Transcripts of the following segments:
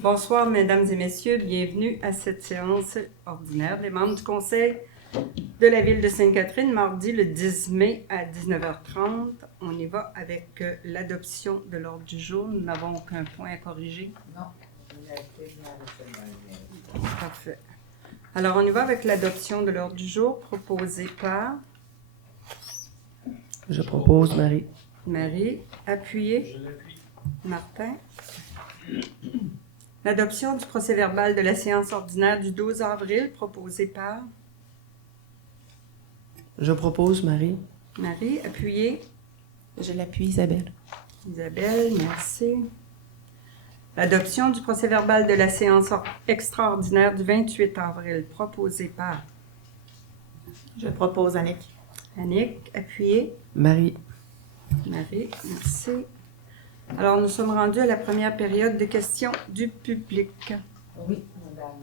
Bonsoir, mesdames et messieurs. Bienvenue à cette séance ordinaire des membres du Conseil de la Ville de Sainte-Catherine, mardi le 10 mai à 19h30. On y va avec l'adoption de l'ordre du jour. Nous n'avons aucun point à corriger. Non, il a été bien reçu. Parfait. Alors, on y va avec l'adoption de l'ordre du jour proposé par Je propose, Marie. Marie. Appuyé. Je l'appuie. Martin. L'adoption du procès-verbal de la séance ordinaire du 12 avril proposé par Je propose, Marie. Marie. Appuyé. Je l'appuie, Isabelle. Isabelle, merci. L'adoption du procès-verbal de la séance extraordinaire du 28 avril proposé par Je propose, Annick. Annick. Appuyé. Marie. Marie, merci. Alors, nous sommes rendus à la première période de questions du public. Oui, Madame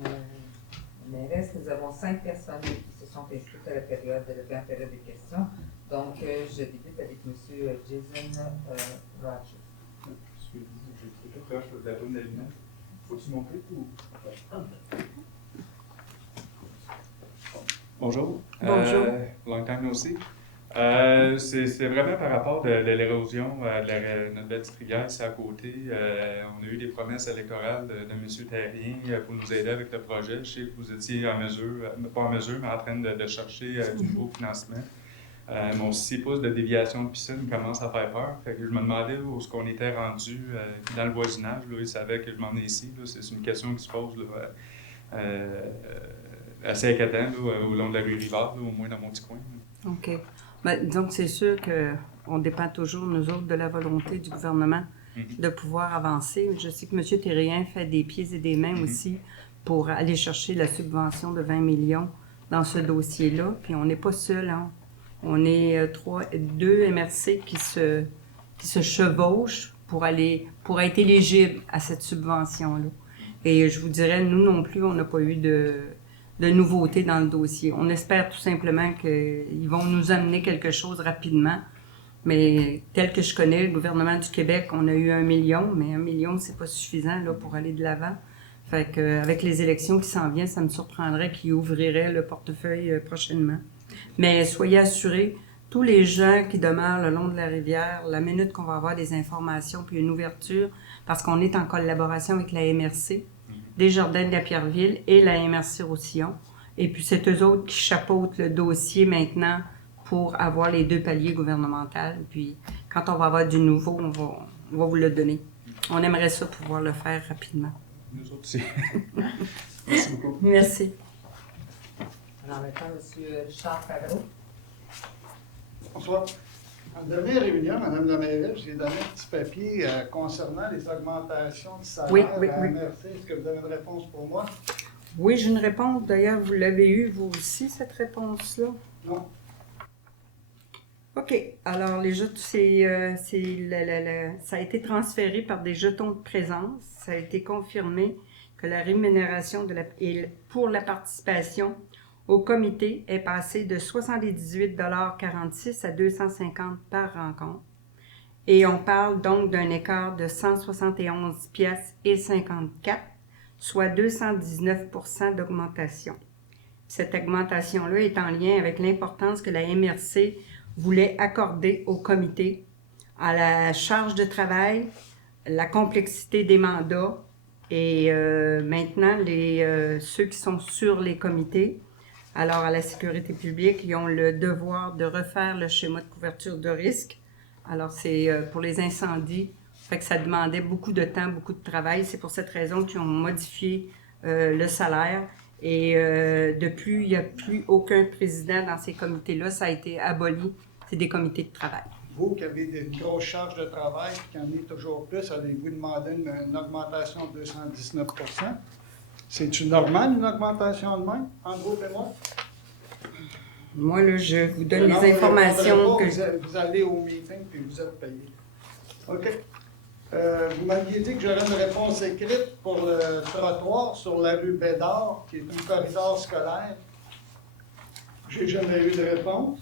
la mairesse, nous avons 5 personnes qui se sont inscrites à la première période de questions. Donc, je débute avec M. Jason Rogers. Excusez-moi, j'ai tout proche de la bonne allumette. Faut-tu monter ou... Bonjour. Bonjour. Long time no see. C'est vraiment par rapport de l'érosion de notre belle rivière, c'est à côté. On a eu des promesses électorales de M. Terrien pour nous aider avec le projet. Je sais que vous étiez en mesure, pas en mesure, mais en train de chercher du nouveau financement. Mon 6 pouces de déviation de piscine commence à faire peur. Fait que je me demandais où est-ce qu'on était rendu dans le voisinage. Là, ils savaient que je m'en ai ici. C'est une question qui se pose là, assez inquiétante au long de la rue Rivard, au moins dans mon petit coin. OK. Ben, donc, c'est sûr qu'on dépend toujours, nous autres, de la volonté du gouvernement de pouvoir avancer. Je sais que M. Terrien fait des pieds et des mains aussi pour aller chercher la subvention de 20 millions dans ce dossier-là. Puis on n'est pas seul, hein. On est deux MRC qui se chevauchent pour être éligibles à cette subvention-là. Et je vous dirais, nous non plus, on n'a pas eu de nouveautés dans le dossier. On espère tout simplement qu'ils vont nous amener quelque chose rapidement. Mais tel que je connais le gouvernement du Québec, on a eu 1 million, mais 1 million, c'est pas suffisant là, pour aller de l'avant. Fait qu'avec les élections qui s'en viennent, ça me surprendrait qu'ils ouvriraient le portefeuille prochainement. Mais soyez assurés, tous les gens qui demeurent le long de la rivière, la minute qu'on va avoir des informations puis une ouverture, parce qu'on est en collaboration avec la MRC, Desjardins de la Pierreville et la MRC Roussillon. Et puis, c'est eux autres qui chapeautent le dossier maintenant pour avoir les 2 paliers gouvernementaux. Puis, quand on va avoir du nouveau, on va vous le donner. On aimerait ça pouvoir le faire rapidement. Nous autres aussi. Merci beaucoup. Merci. Alors maintenant, M. Richard Favreau. Bonsoir. En dernière réunion, Mme la mairesse, j'ai donné un petit papier concernant les augmentations de salaire Oui. à la MRC. Est-ce que vous avez une réponse pour moi? Oui, j'ai une réponse. D'ailleurs, vous l'avez eue, vous aussi, cette réponse-là? Non. OK. Alors, les jetons, ça a été transféré par des jetons de présence. Ça a été confirmé que la rémunération pour la participation au comité est passée de 78,46 à 250 par rencontre. Et on parle donc d'un écart de 171 pièces et 54, soit 219 % d'augmentation. Cette augmentation-là est en lien avec l'importance que la MRC voulait accorder au comité à la charge de travail, la complexité des mandats et maintenant ceux qui sont sur les comités. Alors, à la sécurité publique, ils ont le devoir de refaire le schéma de couverture de risque. Alors, c'est pour les incendies, fait que ça demandait beaucoup de temps, beaucoup de travail. C'est pour cette raison qu'ils ont modifié le salaire. Et de plus, il n'y a plus aucun président dans ces comités-là. Ça a été aboli. C'est des comités de travail. Vous qui avez une grosse charge de travail et qui en est toujours plus, allez-vous demander une augmentation de 219 %? C'est-tu normal, une augmentation de même, entre vous et moi? Moi, là, je vous donne Non, les informations que... Vous allez au meeting et vous êtes payé. OK. Vous m'aviez dit que j'aurais une réponse écrite pour le trottoir sur la rue Bédard, qui est un corridor scolaire. J'ai jamais eu de réponse.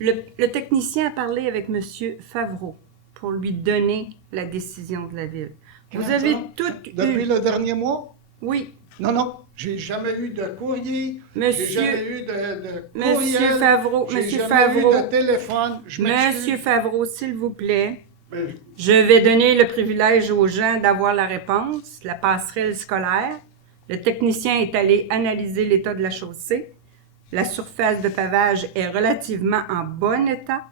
Le technicien a parlé avec M. Favreau pour lui donner la décision de la Ville. Vous Comment avez ça? toutes Depuis eu... le dernier mois? Oui, Non, j'ai jamais eu de courrier, j'ai Monsieur, jamais eu de Monsieur courriel, Favreau, j'ai Monsieur jamais eu Favreau, de téléphone. Je m'excuse. Monsieur Favreau, s'il vous plaît, Ben, je vais donner le privilège aux gens d'avoir la réponse, la passerelle scolaire. Le technicien est allé analyser l'état de la chaussée. La surface de pavage est relativement en bon état,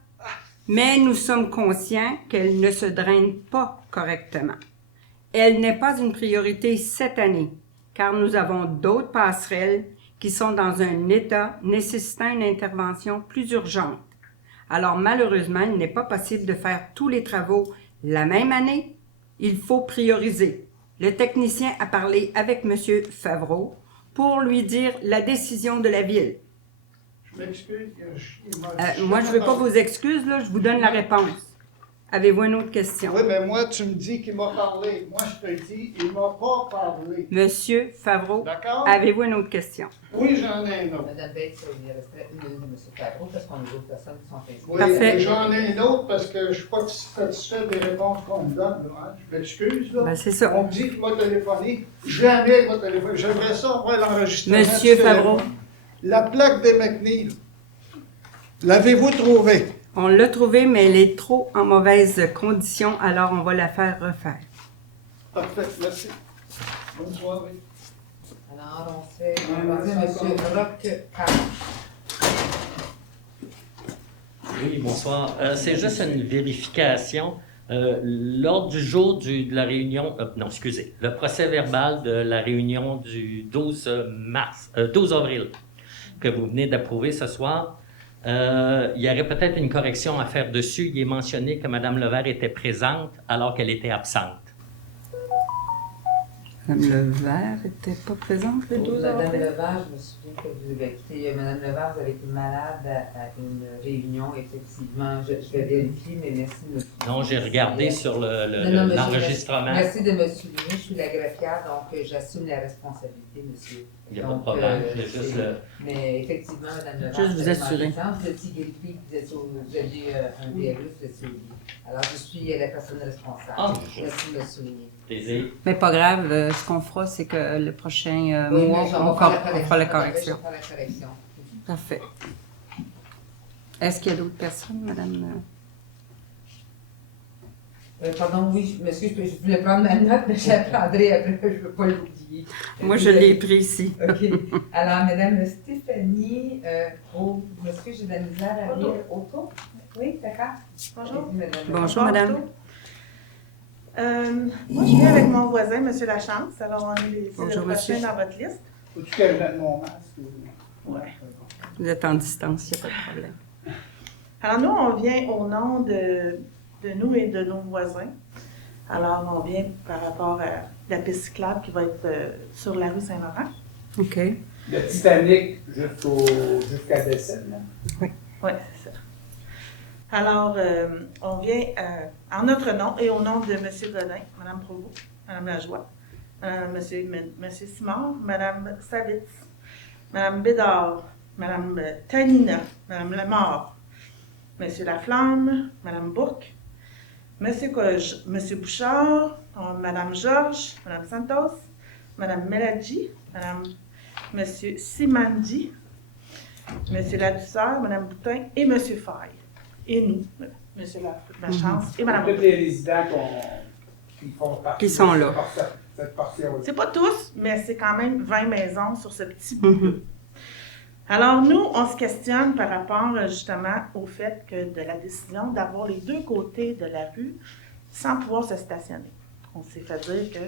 mais nous sommes conscients qu'elle ne se draine pas correctement. Elle n'est pas une priorité cette année, car nous avons d'autres passerelles qui sont dans un état nécessitant une intervention plus urgente. Alors malheureusement, il n'est pas possible de faire tous les travaux la même année. Il faut prioriser. Le technicien a parlé avec M. Favreau pour lui dire la décision de la Ville. je m'excuse. Moi, je ne veux pas vos excuses, là, je vous donne la réponse. Avez-vous une autre question? Oui, mais moi, tu me dis qu'il m'a parlé. Moi, je te dis, il m'a pas parlé. Monsieur Favreau, D'accord? avez-vous une autre question? Oui, j'en ai une autre. Madame Bates, il restait une de M. Favreau parce qu'on a d'autres personnes qui sont inscrites. Oui, Parfait. j'en ai une autre parce que je ne suis pas satisfait des réponses qu'on me donne. Là, hein. Je m'excuse. Là. Ben, c'est ça. On me dit qu'il m'a téléphoné. Jamais il m'a téléphoné. J'aimerais ça avoir l'enregistrement. Monsieur du Favreau. téléphone. La plaque des McNeil, l'avez-vous trouvée? On l'a trouvée, mais elle est trop en mauvaise condition, alors on va la faire refaire. Parfait, merci. Bonne soirée. Alors, on fait M. Rock. Oui, bonsoir. C'est juste une vérification. L'ordre du jour de la réunion, le procès verbal de la réunion du 12 avril que vous venez d'approuver ce soir, il y aurait peut-être une correction à faire dessus. Il est mentionné que Mme Levert était présente alors qu'elle était absente. Mme Levert n'était pas présente le 12 Madame avril? Levert, je me souviens que vous avez écouté, Madame Levert, vous avez été malade à une réunion, effectivement. Je vais vérifier, mais merci de me... Non, j'ai regardé sur l'enregistrement. Merci de me souligner, je suis la greffière, donc j'assume la responsabilité, monsieur. Il n'y a pas de problème. Je vais juste Mais effectivement, Madame Levert, Juste vous assurer. vous étiez grippée, vous aviez un virus, vous étiez lié. Alors, je suis la personne responsable. Ah. Merci de me souligner. plaisir. Mais pas grave, ce qu'on fera, c'est que le prochain Oui, mois, mais on fera la correction. On fera la correction. Parfait. Est-ce qu'il y a d'autres personnes, madame? Pardon, oui, monsieur, je voulais prendre ma note, mais je la prendrai après, je ne veux pas l'oublier. Moi, je l'ai pris ici. OK. Alors, Madame Stéphanie, monsieur, j'ai de la misère à lire. Auto? Oui, d'accord. Bonjour. Vas-y, madame. Bonjour, madame. Moi, je viens avec mon voisin, M. Lachance. Alors, c'est le Bonjour, prochain monsieur. dans votre liste. Faut-tu que je mette mon masque? Ouais. Vous êtes en distance, il n'y a pas de problème. Alors, nous, on vient au nom de nous et de nos voisins. Alors, on vient par rapport à la piste cyclable qui va être sur la rue Saint-Laurent. OK. Le Titanic jusqu'à Bessel, là. Oui, c'est ça. Alors, on vient en notre nom et au nom de M. Godin, Mme Provost, Mme Lajoie, M. Simard, Mme Savitz, Mme Bédard, Mme Tanina, Mme Lemort, M. Laflamme, Mme Bourque, M. Bouchard, Mme Georges, Mme Santos, Mme Meladji, M. Simandi, M. Ladusseur, Mme Boutin et M. Faye. Et nous, M. Lachance et Mme Tous les résidents qui font partie Qui sont de là. cette portion-là. C'est pas tous, mais c'est quand même 20 maisons sur ce petit bout-là. Alors, nous, on se questionne par rapport justement au fait que de la décision d'avoir les deux côtés de la rue sans pouvoir se stationner. On s'est fait dire que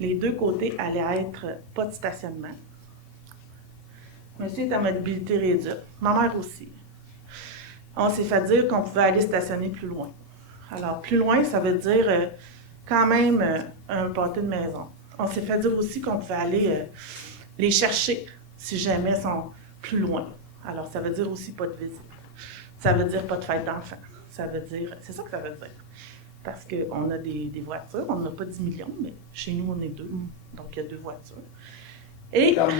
les deux côtés allaient être pas de stationnement. Monsieur est en mobilité réduite. Ma mère aussi. On s'est fait dire qu'on pouvait aller stationner plus loin. Alors, plus loin, ça veut dire quand même un pâté de maison. On s'est fait dire aussi qu'on pouvait aller les chercher si jamais ils sont plus loin. Alors, ça veut dire aussi pas de visite. Ça veut dire pas de fête d'enfants. Ça veut dire... C'est ça que ça veut dire. Parce qu'on a des voitures. On n'a pas 10 millions, mais chez nous, on est 2. Donc, il y a 2 voitures. Et... Comme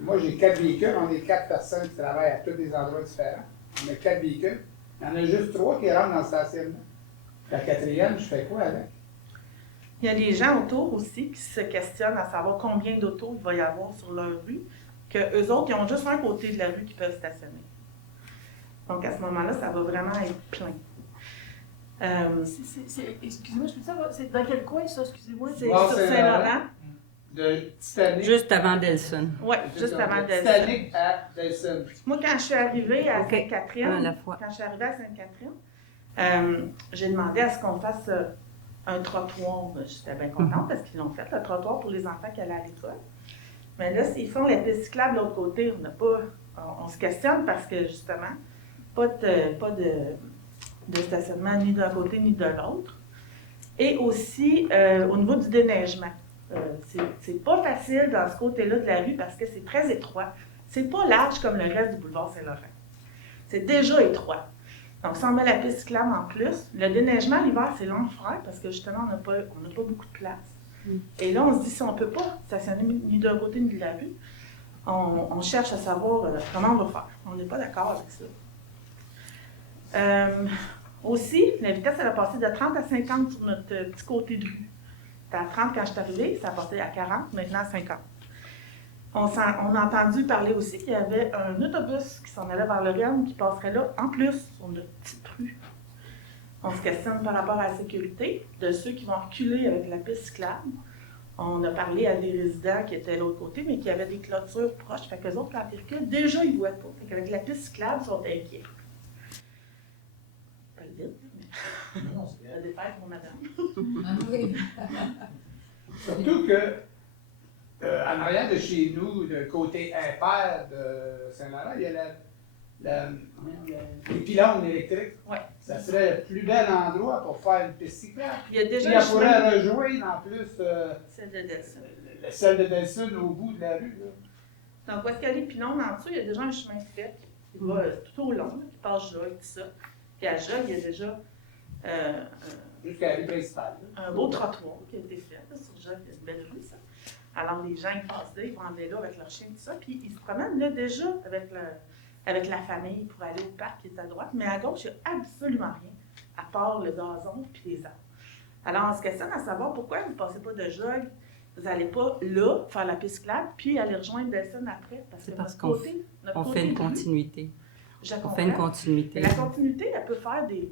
moi, j'ai 4 véhicules. On est 4 personnes qui travaillent à tous des endroits différents. On a 4 véhicules. Il y en a juste 3 qui rentrent dans le stationnement. La quatrième, je fais quoi avec? Il y a des gens autour aussi qui se questionnent à savoir combien d'autos il va y avoir sur leur rue, que eux autres, ils ont juste un côté de la rue qui peuvent stationner. Donc, à ce moment-là, ça va vraiment être plein. Excusez-moi, je peux savoir, c'est dans quel coin ça, excusez-moi? C'est Bon, sur c'est Saint-Laurent. De Titanic. Juste avant Delson. Oui, juste avant de... Titanic à Delson. Moi, quand je suis arrivée à OK. Sainte-Catherine, Un à la fois. quand je suis arrivée à Sainte-Catherine, j'ai demandé à ce qu'on fasse un trottoir. J'étais bien contente parce qu'ils l'ont fait, le trottoir pour les enfants qui allaient à l'école. Mais là, s'ils font la piste cyclable de l'autre côté, on se questionne parce que justement, pas de stationnement ni d'un côté ni de l'autre. Et aussi, au niveau du déneigement, c'est pas facile dans ce côté-là de la rue parce que c'est très étroit. C'est pas large comme le reste du boulevard Saint-Laurent. C'est déjà étroit. Donc, si on met la piste cyclable en plus, le déneigement l'hiver, c'est l'enfer parce que justement, on n'a pas beaucoup de place. Et là, on se dit, si on ne peut pas stationner ni d'un côté ni de la rue, on cherche à savoir comment on va faire. On n'est pas d'accord avec ça. Aussi, la vitesse, elle a passé de 30 à 50 sur notre petit côté de rue. C'était à 30 quand je suis arrivée, ça a passé à 40, maintenant à 50. On a entendu parler aussi qu'il y avait un autobus qui s'en allait vers Lauriane qui passerait là, en plus, sur notre petite rue. On se questionne par rapport à la sécurité de ceux qui vont reculer avec la piste cyclable. On a parlé à des résidents qui étaient de l'autre côté, mais qui avaient des clôtures proches. Fait qu'eux autres, quand ils reculent, déjà, ils ne voient pas. Fait qu'avec la piste cyclable, ils sont inquiets. Pas le dire, mais... La défaite pour madame. Ah oui. Surtout que, en arrière de chez nous, le côté impair de Saint-Laurent, il y a les pylônes électriques. Ouais. Ça serait le plus bel endroit pour faire une piste cyclable. Il y a déjà Puis un elle chemin, pourrait rejoindre en plus celle de Delson. celle de Delson au bout de la rue. Là. Donc, où est-ce qu'il y a les pylônes en dessous, il y a déjà un chemin fait qui va tout au long, là, qui passe là et tout ça. Puis à Jacques, il y a déjà Jusqu'à la rue principale. Là. un beau trottoir qui a été fait. Là, sur Jacques, il y a une belle rue, ça. Alors, les gens, ils passent là, ils vont en vélo avec leur chien et tout ça. Puis, ils se promènent là déjà avec la famille pour aller au parc qui est à droite. Mais à gauche, il n'y a absolument rien, à part le gazon puis les arbres. Alors, on se questionne à savoir pourquoi vous ne passez pas de jog, vous n'allez pas là faire la piste cyclable, puis aller rejoindre Delson après. C'est que parce notre qu'on côté, notre On côté fait une de rue, continuité. je On comprends. fait une continuité. Mais la continuité, elle peut faire des...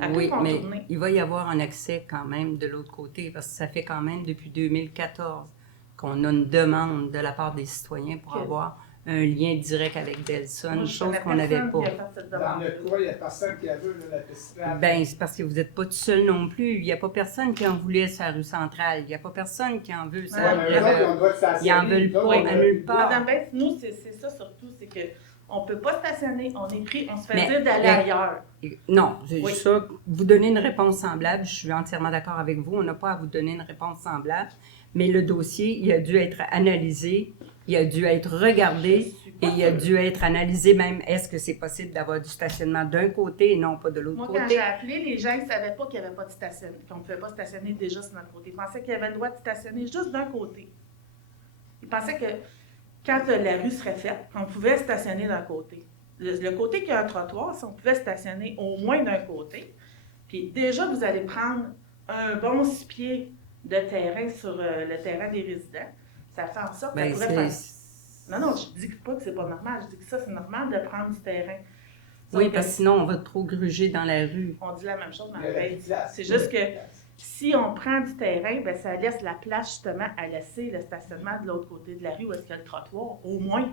elle peut Oui, mais contourner. il va y avoir un accès quand même de l'autre côté, parce que ça fait quand même depuis 2014 qu'on a une demande de la part des citoyens pour Ok. avoir un lien direct avec Delson, Moi, je chose connais qu'on n'avait personne pas. qui a fait cette Dans demande. le coin, il n'y a personne qui a vu là, la piste cyclable. Ben, c'est parce que vous n'êtes pas tout seul non plus. Il n'y a pas personne qui en voulait sa rue centrale. Il n'y a pas personne qui en veut. Ouais, Ça, mais eux autres, on doit stationner. ils en veulent Nous autres, pas, à nulle part. Madame Bates, nous, c'est ça surtout, c'est que on peut pas stationner, on est pris, on se fait Mais- dire d'aller mais- ailleurs. Non, Oui. ça, vous donnez une réponse semblable, je suis entièrement d'accord avec vous, on n'a pas à vous donner une réponse semblable, mais le dossier, il a dû être analysé, il a dû être regardé et il a dû être analysé même, est-ce que c'est possible d'avoir du stationnement d'un côté et non pas de l'autre Moi, quand côté? j'ai appelé, les gens ne savaient pas qu'il n'y avait pas de stationnement, qu'on ne pouvait pas stationner déjà sur notre côté. Ils pensaient qu'il y avait le droit de stationner juste d'un côté. Ils pensaient que quand la rue serait faite, on pouvait stationner d'un côté. Le côté qui a un trottoir, si on pouvait stationner au moins d'un côté, puis déjà, vous allez prendre un bon 6 pieds de terrain sur le terrain des résidents. Ça fait en sorte que ça Ben, pourrait faire... c'est- Non, je dis pas que c'est pas normal. Je dis que ça, c'est normal de prendre du terrain. Oui, Sauf que parce que sinon, on va trop gruger dans la rue. on dit la même chose dans Il y a le la veille. place. C'est juste que si on prend du terrain, ben ça laisse la place justement à laisser le stationnement de l'autre côté de la rue où est-ce qu'il y a le trottoir, au moins.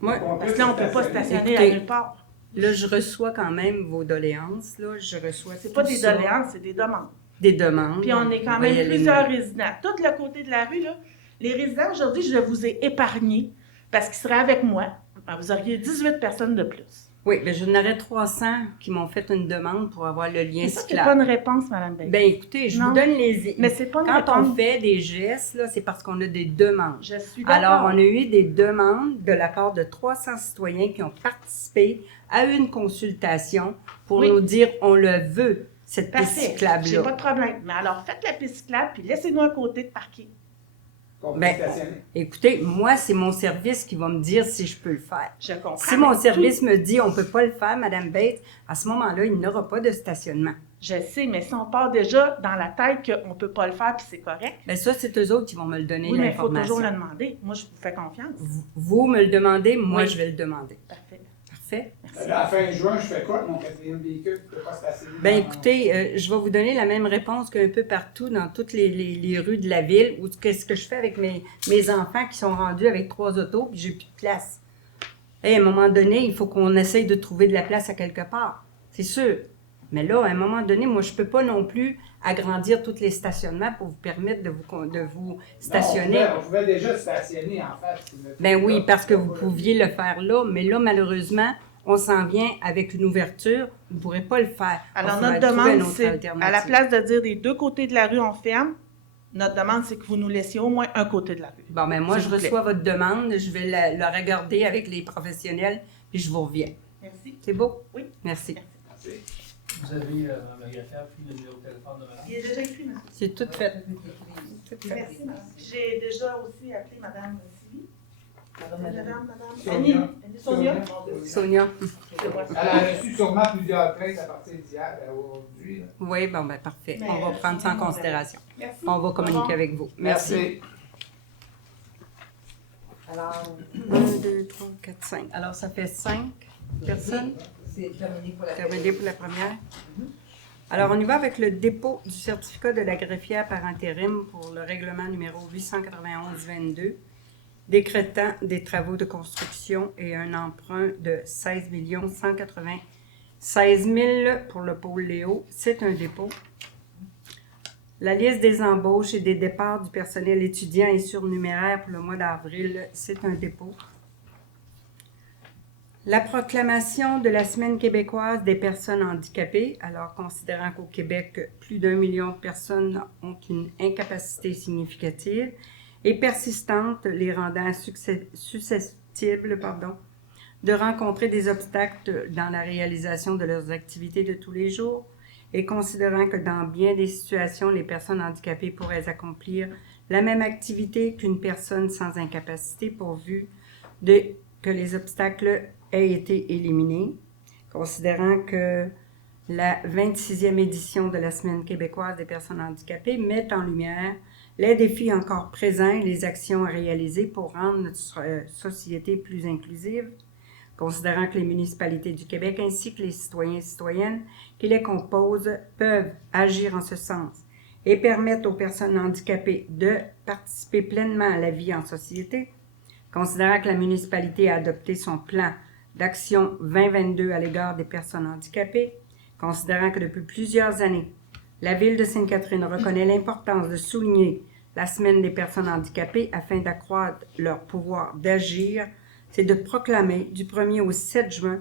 Moi, Parce que là, on ne peut pas stationner Écoutez, à nulle part. là, je reçois quand même vos doléances, là, je reçois C'est pas tout des ça, doléances, c'est des demandes. des demandes. Puis on est quand va y même aller plusieurs mieux. résidents. Tout le côté de la rue, là, les résidents, aujourd'hui, je vous ai épargnés parce qu'ils seraient avec moi. Ben, vous auriez 18 personnes de plus. Oui, mais j'en aurais 300 qui m'ont fait une demande pour avoir le lien Mais ça, c'est cyclable. pas une réponse, Mme Bates. Ben écoutez, je Non. vous donne les... Mais c'est pas une Quand réponse. on fait des gestes, là, c'est parce qu'on a des demandes. Je suis d'accord. Alors, on a eu des demandes de la part de 300 citoyens qui ont participé à une consultation pour Oui. nous dire on le veut, cette piste Parfait. J'ai cyclable-là. pas de problème. Mais alors, faites la piste cyclable, puis laissez-nous un côté de parking. Qu'on peut Ben, stationner. Écoutez, moi, c'est mon service qui va me dire si je peux le faire. Je comprends. Si mon mais service me dit on peut pas le faire, Madame Bates, à ce moment-là, il n'y aura pas de stationnement. Je sais, mais si on part déjà dans la tête qu'on ne peut pas le faire puis c'est correct, Bien, ça, c'est eux autres qui vont me le donner, oui, mais il faut l'information. toujours le demander. Moi, je vous fais confiance. Vous me le demandez, moi, Oui. je vais le demander. Parfait. Parfait. Là, à la fin juin, je fais quoi avec mon 4e véhicule? Je peux pas stationner Ben dans- écoutez, je vais vous donner la même réponse qu'un peu partout dans toutes les rues de la ville, ou qu'est-ce que je fais avec mes enfants qui sont rendus avec 3 autos, puis j'ai plus de place. Hey, à un moment donné, il faut qu'on essaye de trouver de la place à quelque part. C'est sûr. Mais là, à un moment donné, moi, je peux pas non plus agrandir tous les stationnements pour vous permettre de vous stationner. Non, on pouvait déjà stationner, en fait. Ben oui, parce que vous pouviez le faire là, mais là, malheureusement, on s'en vient avec une ouverture, vous ne pourrez pas le faire. Alors, Il faudra notre trouver une demande, autre c'est, alternative. à la place de dire des deux côtés de la rue, on ferme, notre demande, c'est que vous nous laissiez au moins un côté de la rue. Bon, ben moi, S'il je vous plaît. reçois votre demande, je vais la regarder avec les professionnels, puis je vous reviens. Merci. C'est beau? Oui. Merci. Merci. Vous avez, Mme la greffière, pris le numéro de téléphone de madame? Il est déjà écrit, monsieur. C'est tout fait. Merci, madame. J'ai déjà aussi appelé madame Sylvie. Madame Sonia. Annie. Sonia. Sonia. Je vois Elle ça. a reçu sûrement plusieurs plaintes à partir d'hier à aujourd'hui. là. Oui, bon, ben parfait. Mais, On va prendre ça en considération. Merci. On va communiquer avec vous. Merci. Alors, 1, 2, 3, 4, 5. Alors, ça fait 5 personnes. c'est terminé pour la Terminé pour la première. Alors, on y va avec le dépôt du certificat de la greffière par intérim pour le règlement numéro 891-22, décrétant des travaux de construction et un emprunt de 16 196 000 pour le pôle Léo. C'est un dépôt. La liste des embauches et des départs du personnel étudiant et surnuméraire pour le mois d'avril, c'est un dépôt. La proclamation de la Semaine québécoise des personnes handicapées, alors considérant qu'au Québec, plus d'1 million de personnes ont une incapacité significative et persistante, les rendant susceptibles de rencontrer des obstacles dans la réalisation de leurs activités de tous les jours, et considérant que dans bien des situations, les personnes handicapées pourraient accomplir la même activité qu'une personne sans incapacité pourvu que les obstacles aient été éliminés, considérant que la 26e édition de la Semaine québécoise des personnes handicapées met en lumière les défis encore présents et les actions à réaliser pour rendre notre société plus inclusive, considérant que les municipalités du Québec ainsi que les citoyens et citoyennes qui les composent peuvent agir en ce sens et permettre aux personnes handicapées de participer pleinement à la vie en société, considérant que la municipalité a adopté son plan d'action 2022 à l'égard des personnes handicapées, considérant que depuis plusieurs années, la Ville de Sainte-Catherine reconnaît l'importance de souligner la Semaine des personnes handicapées afin d'accroître leur pouvoir d'agir, c'est de proclamer du 1er au 7 juin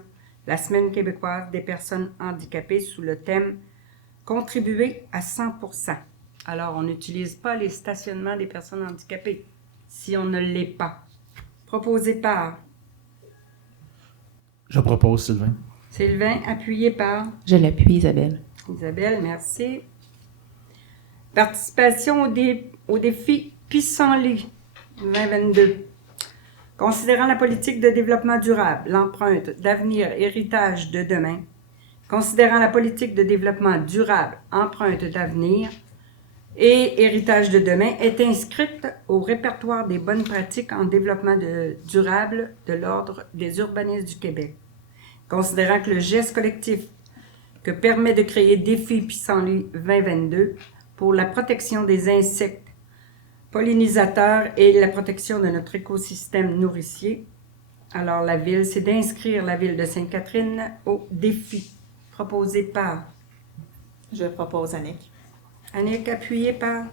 la Semaine québécoise des personnes handicapées sous le thème « Contribuer à 100%. Alors, on n'utilise pas les stationnements des personnes handicapées si on ne l'est pas. Proposé par Je propose, Sylvain. Sylvain, appuyé par Je l'appuie, Isabelle. Isabelle, merci. Participation au défi Pissenlit 2022. Considérant la politique de développement durable, l'empreinte d'avenir, héritage de demain. Considérant la politique de développement durable, empreinte d'avenir et héritage de demain, est inscrite au répertoire des bonnes pratiques en développement durable de l'Ordre des urbanistes du Québec. Considérant que le geste collectif que permet de créer Défi Pissenlit 2022 pour la protection des insectes pollinisateurs et la protection de notre écosystème nourricier. Alors, la Ville, c'est d'inscrire la Ville de Sainte-Catherine au défi proposé par Je propose Annick. Annick, appuyé par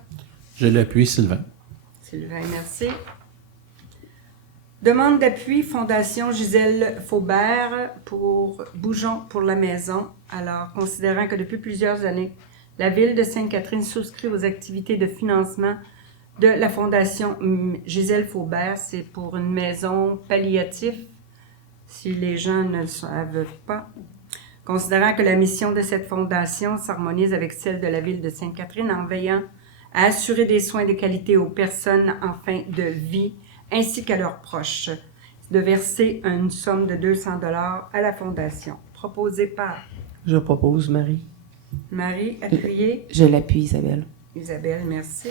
Je l'appuie, Sylvain. Sylvain, merci. Demande d'appui Fondation Gisèle Faubert pour Bougeons pour la maison. Alors, considérant que depuis plusieurs années, la Ville de Sainte-Catherine souscrit aux activités de financement de la Fondation Gisèle Faubert, c'est pour une maison palliative, si les gens ne le savent pas. Considérant que la mission de cette fondation s'harmonise avec celle de la Ville de Sainte-Catherine en veillant à assurer des soins de qualité aux personnes en fin de vie ainsi qu'à leurs proches, de verser une somme de 200 $ à la Fondation. Proposé par Je propose Marie. Marie, appuyez. Je l'appuie, Isabelle. Isabelle, merci.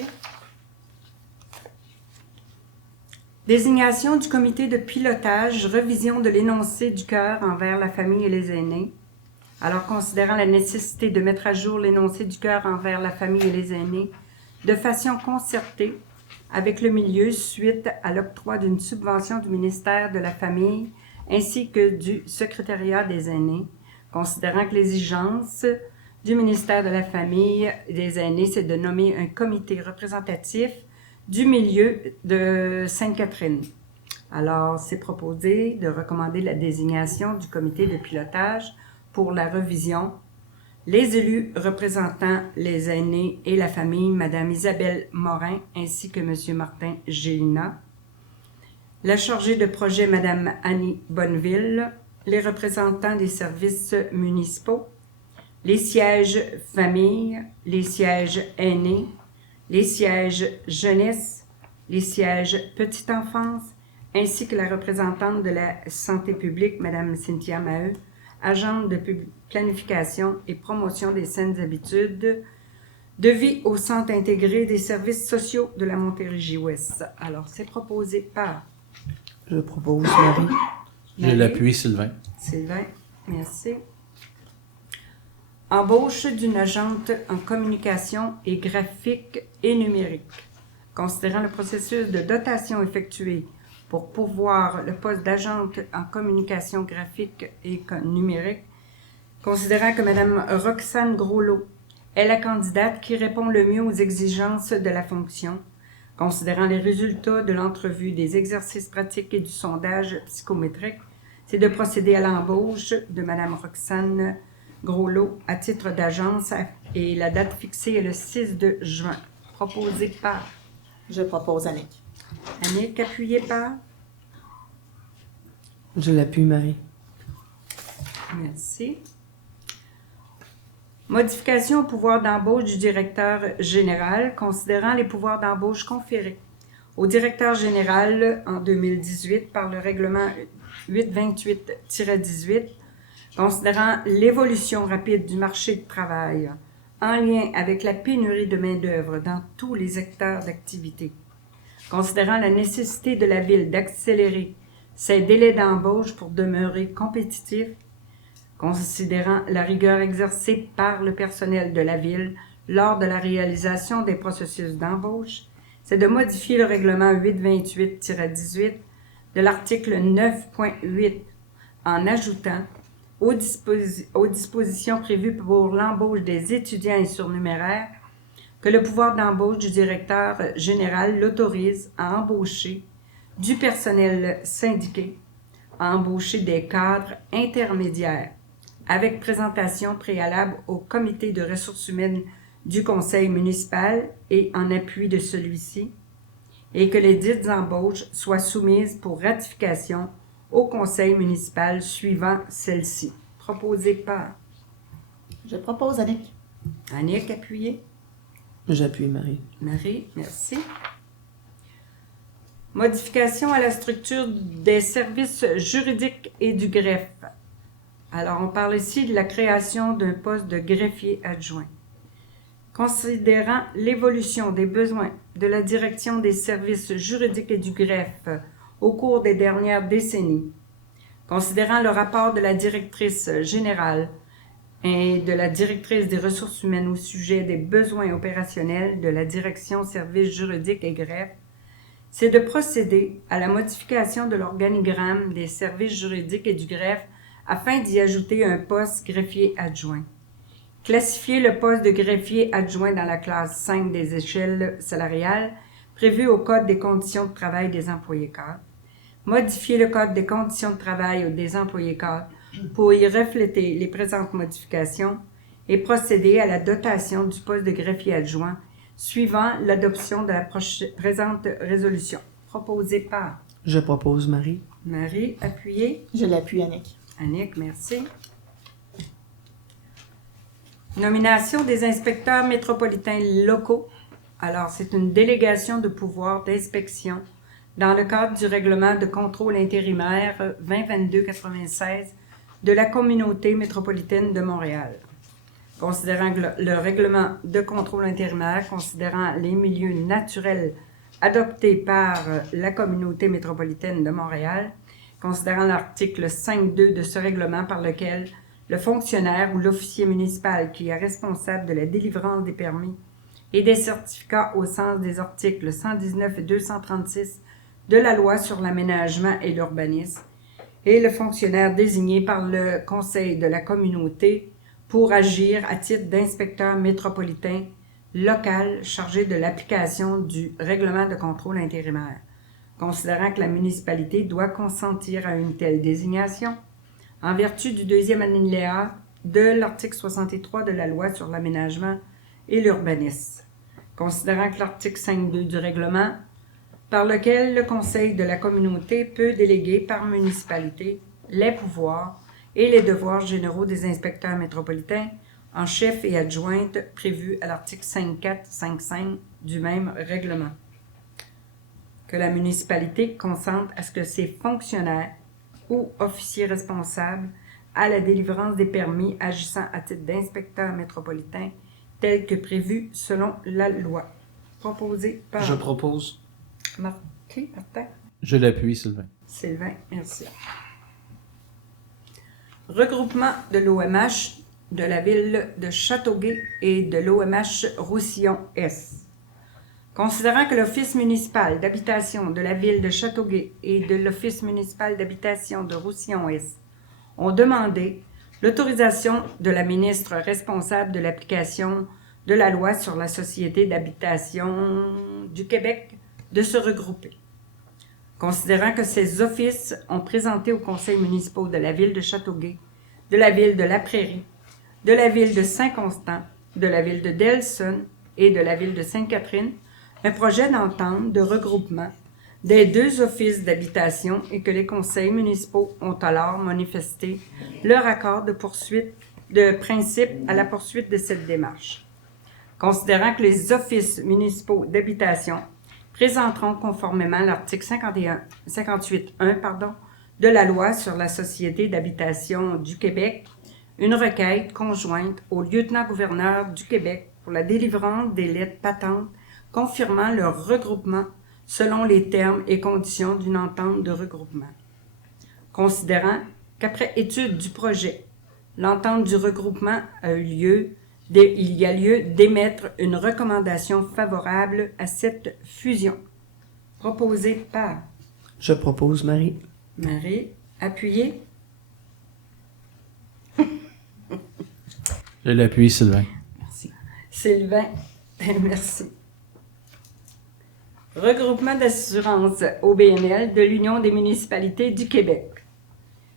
Désignation du comité de pilotage, revision de l'énoncé du cœur envers la famille et les aînés. Alors, considérant la nécessité de mettre à jour l'énoncé du cœur envers la famille et les aînés de façon concertée avec le milieu suite à l'octroi d'une subvention du ministère de la Famille ainsi que du secrétariat des aînés, considérant que l'exigence du ministère de la Famille et des aînés, c'est de nommer un comité représentatif du milieu de Sainte-Catherine. Alors, c'est proposé de recommander la désignation du comité de pilotage pour la revision. Les élus représentant les aînés et la famille, Mme Isabelle Morin ainsi que M. Martin Gélina. La chargée de projet, Mme Annie Bonneville. Les représentants des services municipaux. Les sièges famille, les sièges aînés, les sièges jeunesse, les sièges petite enfance, ainsi que la représentante de la santé publique, Mme Cynthia Maheu, agente de planification et promotion des saines habitudes de vie au Centre intégré des services sociaux de la Montérégie-Ouest. Alors, c'est proposé par... Je propose Marie. Je l'appuie, Sylvain. Sylvain, merci. Embauche d'une agente en communication et graphique et numérique. Considérant le processus de dotation effectué pour pourvoir le poste d'agente en communication graphique et numérique, considérant que Mme Roxane Groslot est la candidate qui répond le mieux aux exigences de la fonction, considérant les résultats de l'entrevue, des exercices pratiques et du sondage psychométrique, c'est de procéder à l'embauche de Mme Roxane Groslot à titre d'agence et la date fixée est le 6 de juin. Proposé par... Je propose Annick. Annick, appuyée par... Je l'appuie, Marie. Merci. Modification au pouvoir d'embauche du directeur général, considérant les pouvoirs d'embauche conférés au directeur général en 2018 par le règlement 828-18, considérant l'évolution rapide du marché de travail en lien avec la pénurie de main-d'œuvre dans tous les secteurs d'activité, considérant la nécessité de la Ville d'accélérer ses délais d'embauche pour demeurer compétitif, considérant la rigueur exercée par le personnel de la Ville lors de la réalisation des processus d'embauche, c'est de modifier le règlement 828-18 de l'article 9.8 en ajoutant aux dispositions prévues pour l'embauche des étudiants et surnuméraires que le pouvoir d'embauche du directeur général l'autorise à embaucher du personnel syndiqué, à embaucher des cadres intermédiaires avec présentation préalable au comité de ressources humaines du conseil municipal et en appui de celui-ci, et que les dites embauches soient soumises pour ratification au conseil municipal suivant celle-ci. Proposé par... Je propose Annick. Annick, appuyée. J'appuie, Marie. Marie, merci. Modification à la structure des services juridiques et du greffe. Alors, on parle ici de la création d'un poste de greffier adjoint. Considérant l'évolution des besoins de la direction des services juridiques et du greffe au cours des dernières décennies, considérant le rapport de la directrice générale et de la directrice des ressources humaines au sujet des besoins opérationnels de la direction services juridiques et greffe, c'est de procéder à la modification de l'organigramme des services juridiques et du greffe afin d'y ajouter un poste greffier adjoint. Classifier le poste de greffier adjoint dans la classe 5 des échelles salariales prévues au Code des conditions de travail des employés cadres. Modifier le Code des conditions de travail des employés cadres pour y refléter les présentes modifications et procéder à la dotation du poste de greffier adjoint suivant l'adoption de la présente résolution. Proposée par... Je propose Marie. Marie, appuyée. Je l'appuie Annick. Annick, merci. Nomination des inspecteurs métropolitains locaux. Alors, c'est une délégation de pouvoir d'inspection dans le cadre du règlement de contrôle intérimaire 2022-96 de la Communauté métropolitaine de Montréal. considérant que le règlement de contrôle intérimaire, considérant les milieux naturels adoptés par la communauté métropolitaine de Montréal, considérant l'article 5.2 de ce règlement par lequel le fonctionnaire ou l'officier municipal qui est responsable de la délivrance des permis et des certificats au sens des articles 119 et 236 de la loi sur l'aménagement et l'urbanisme et le fonctionnaire désigné par le conseil de la communauté pour agir à titre d'inspecteur métropolitain local chargé de l'application du règlement de contrôle intérimaire, considérant que la municipalité doit consentir à une telle désignation en vertu du deuxième alinéa de l'article 63 de la loi sur l'aménagement et l'urbanisme, considérant que l'article 5.2 du règlement par lequel le conseil de la communauté peut déléguer par municipalité les pouvoirs et les devoirs généraux des inspecteurs métropolitains en chef et adjointe prévus à l'article 5.4, 5.5 du même règlement. Que la municipalité consente à ce que ses fonctionnaires ou officiers responsables à la délivrance des permis agissant à titre d'inspecteur métropolitain tels que prévus selon la loi. Proposé par... Je propose. Martin. Je l'appuie, Sylvain. Sylvain, merci. Regroupement de l'OMH de la ville de Châteauguay et de l'OMH Roussillon-Est. Considérant que l'Office municipal d'habitation de la ville de Châteauguay et de l'Office municipal d'habitation de Roussillon-Est ont demandé l'autorisation de la ministre responsable de l'application de la loi sur la Société d'habitation du Québec de se regrouper. Considérant que ces offices ont présenté aux conseils municipaux de la ville de Châteauguay, de la ville de La Prairie, de la ville de Saint-Constant, de la ville de Delson et de la ville de Sainte-Catherine un projet d'entente de regroupement des deux offices d'habitation et que les conseils municipaux ont alors manifesté leur accord de poursuite de principe à la poursuite de cette démarche. Considérant que les offices municipaux d'habitation présenteront conformément à l'article 58.1 de la loi sur la Société d'habitation du Québec une requête conjointe au lieutenant-gouverneur du Québec pour la délivrance des lettres patentes confirmant leur regroupement selon les termes et conditions d'une entente de regroupement. Considérant qu'après étude du projet, l'entente du regroupement a eu lieu, il y a lieu d'émettre une recommandation favorable à cette fusion. Proposée par... Je propose Marie. Marie, appuyée. Je l'appuie, Sylvain. Merci. Sylvain, merci. Regroupement d'assurance OBNL de l'Union des municipalités du Québec.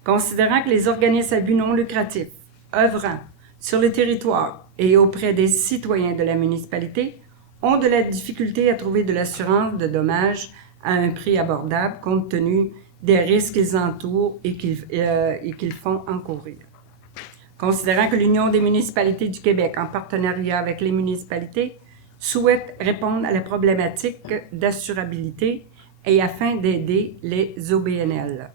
Considérant que les organismes à but non lucratif œuvrant sur le territoire et auprès des citoyens de la municipalité ont de la difficulté à trouver de l'assurance de dommages à un prix abordable compte tenu des risques qu'ils entourent et qu'ils font encourir. Considérant que l'Union des municipalités du Québec, en partenariat avec les municipalités, souhaite répondre à la problématique d'assurabilité et afin d'aider les OBNL.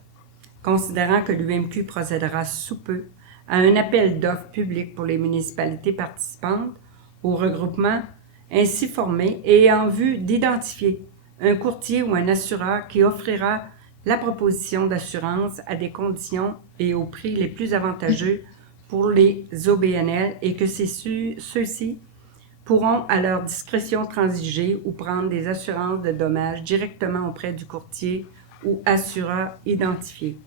Considérant que l'UMQ procédera sous peu à un appel d'offres public pour les municipalités participantes au regroupement ainsi formé et en vue d'identifier un courtier ou un assureur qui offrira la proposition d'assurance à des conditions et au prix les plus avantageux pour les OBNL et que ceux-ci pourront à leur discrétion transiger ou prendre des assurances de dommages directement auprès du courtier ou assureur identifié.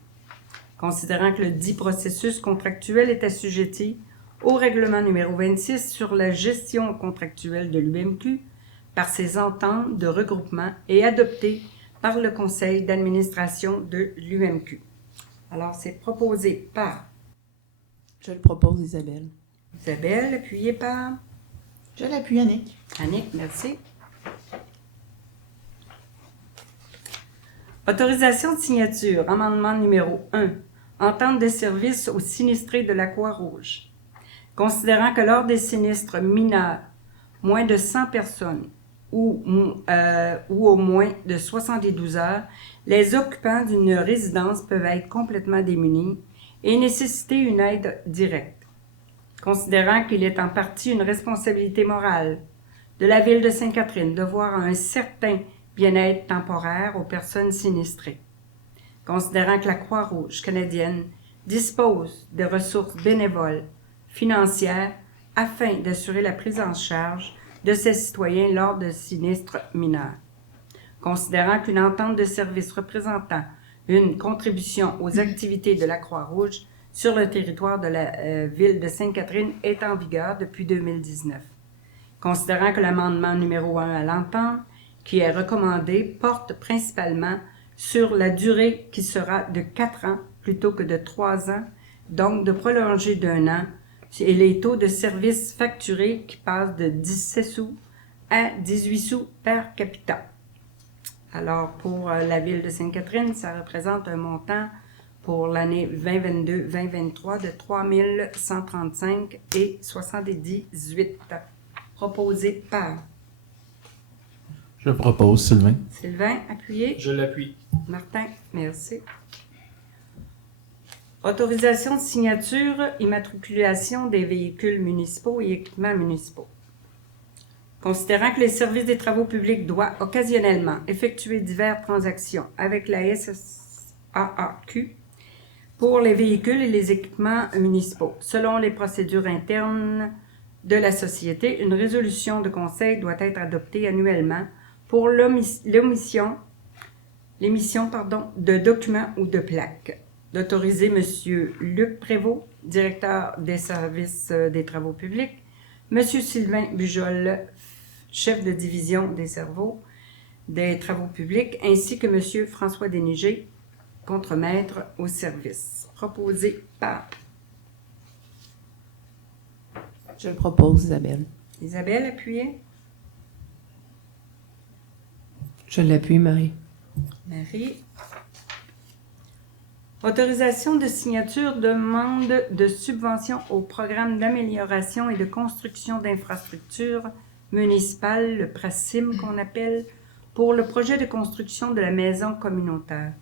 Considérant que le dit processus contractuel est assujetti au règlement numéro 26 sur la gestion contractuelle de l'UMQ par ses ententes de regroupement et adopté par le conseil d'administration de l'UMQ. Alors, c'est proposé par... Je le propose, Isabelle. Isabelle, appuyée par... Je l'appuie, Annick. Annick, merci. Autorisation de signature, amendement numéro 1. Entente de service aux sinistrés de la Croix-Rouge. Considérant que lors des sinistres mineurs, moins de 100 personnes ou au moins de 72 heures, les occupants d'une résidence peuvent être complètement démunis et nécessiter une aide directe. considérant qu'il est en partie une responsabilité morale de la Ville de Sainte-Catherine de voir un certain bien-être temporaire aux personnes sinistrées, considérant que la Croix-Rouge canadienne dispose de ressources bénévoles financières afin d'assurer la prise en charge de ses citoyens lors de sinistres mineurs, considérant qu'une entente de service représentant une contribution aux activités de la Croix-Rouge sur le territoire de la Ville de Sainte-Catherine est en vigueur depuis 2019. Considérant que l'amendement numéro 1 à l'entente, qui est recommandé, porte principalement sur la durée qui sera de 4 ans plutôt que de 3 ans, donc de prolonger d'1 an, et les taux de service facturés qui passent de 17 sous à 18 sous per capita. Alors, pour la Ville de Sainte-Catherine, ça représente un montant pour l'année 2022-2023 de 3 135,78 proposé par Je propose, Sylvain. Sylvain, appuyé. Je l'appuie. Martin, merci. Autorisation de signature, immatriculation des véhicules municipaux et équipements municipaux. Considérant que les services des travaux publics doivent occasionnellement effectuer diverses transactions avec la SAAQ pour les véhicules et les équipements municipaux, selon les procédures internes de la société, une résolution de conseil doit être adoptée annuellement pour l'émission de documents ou de plaques. D'autoriser M. Luc Prévost, directeur des services des travaux publics, M. Sylvain Bujol, chef de division des travaux publics, ainsi que M. François Déniger, contremaître au service. Proposé par Je le propose, Isabelle. Isabelle, appuyée. Je l'appuie, Marie. Marie. Autorisation de signature demande de subvention au programme d'amélioration et de construction d'infrastructures municipales, le PRACIM qu'on appelle, pour le projet de construction de la maison communautaire.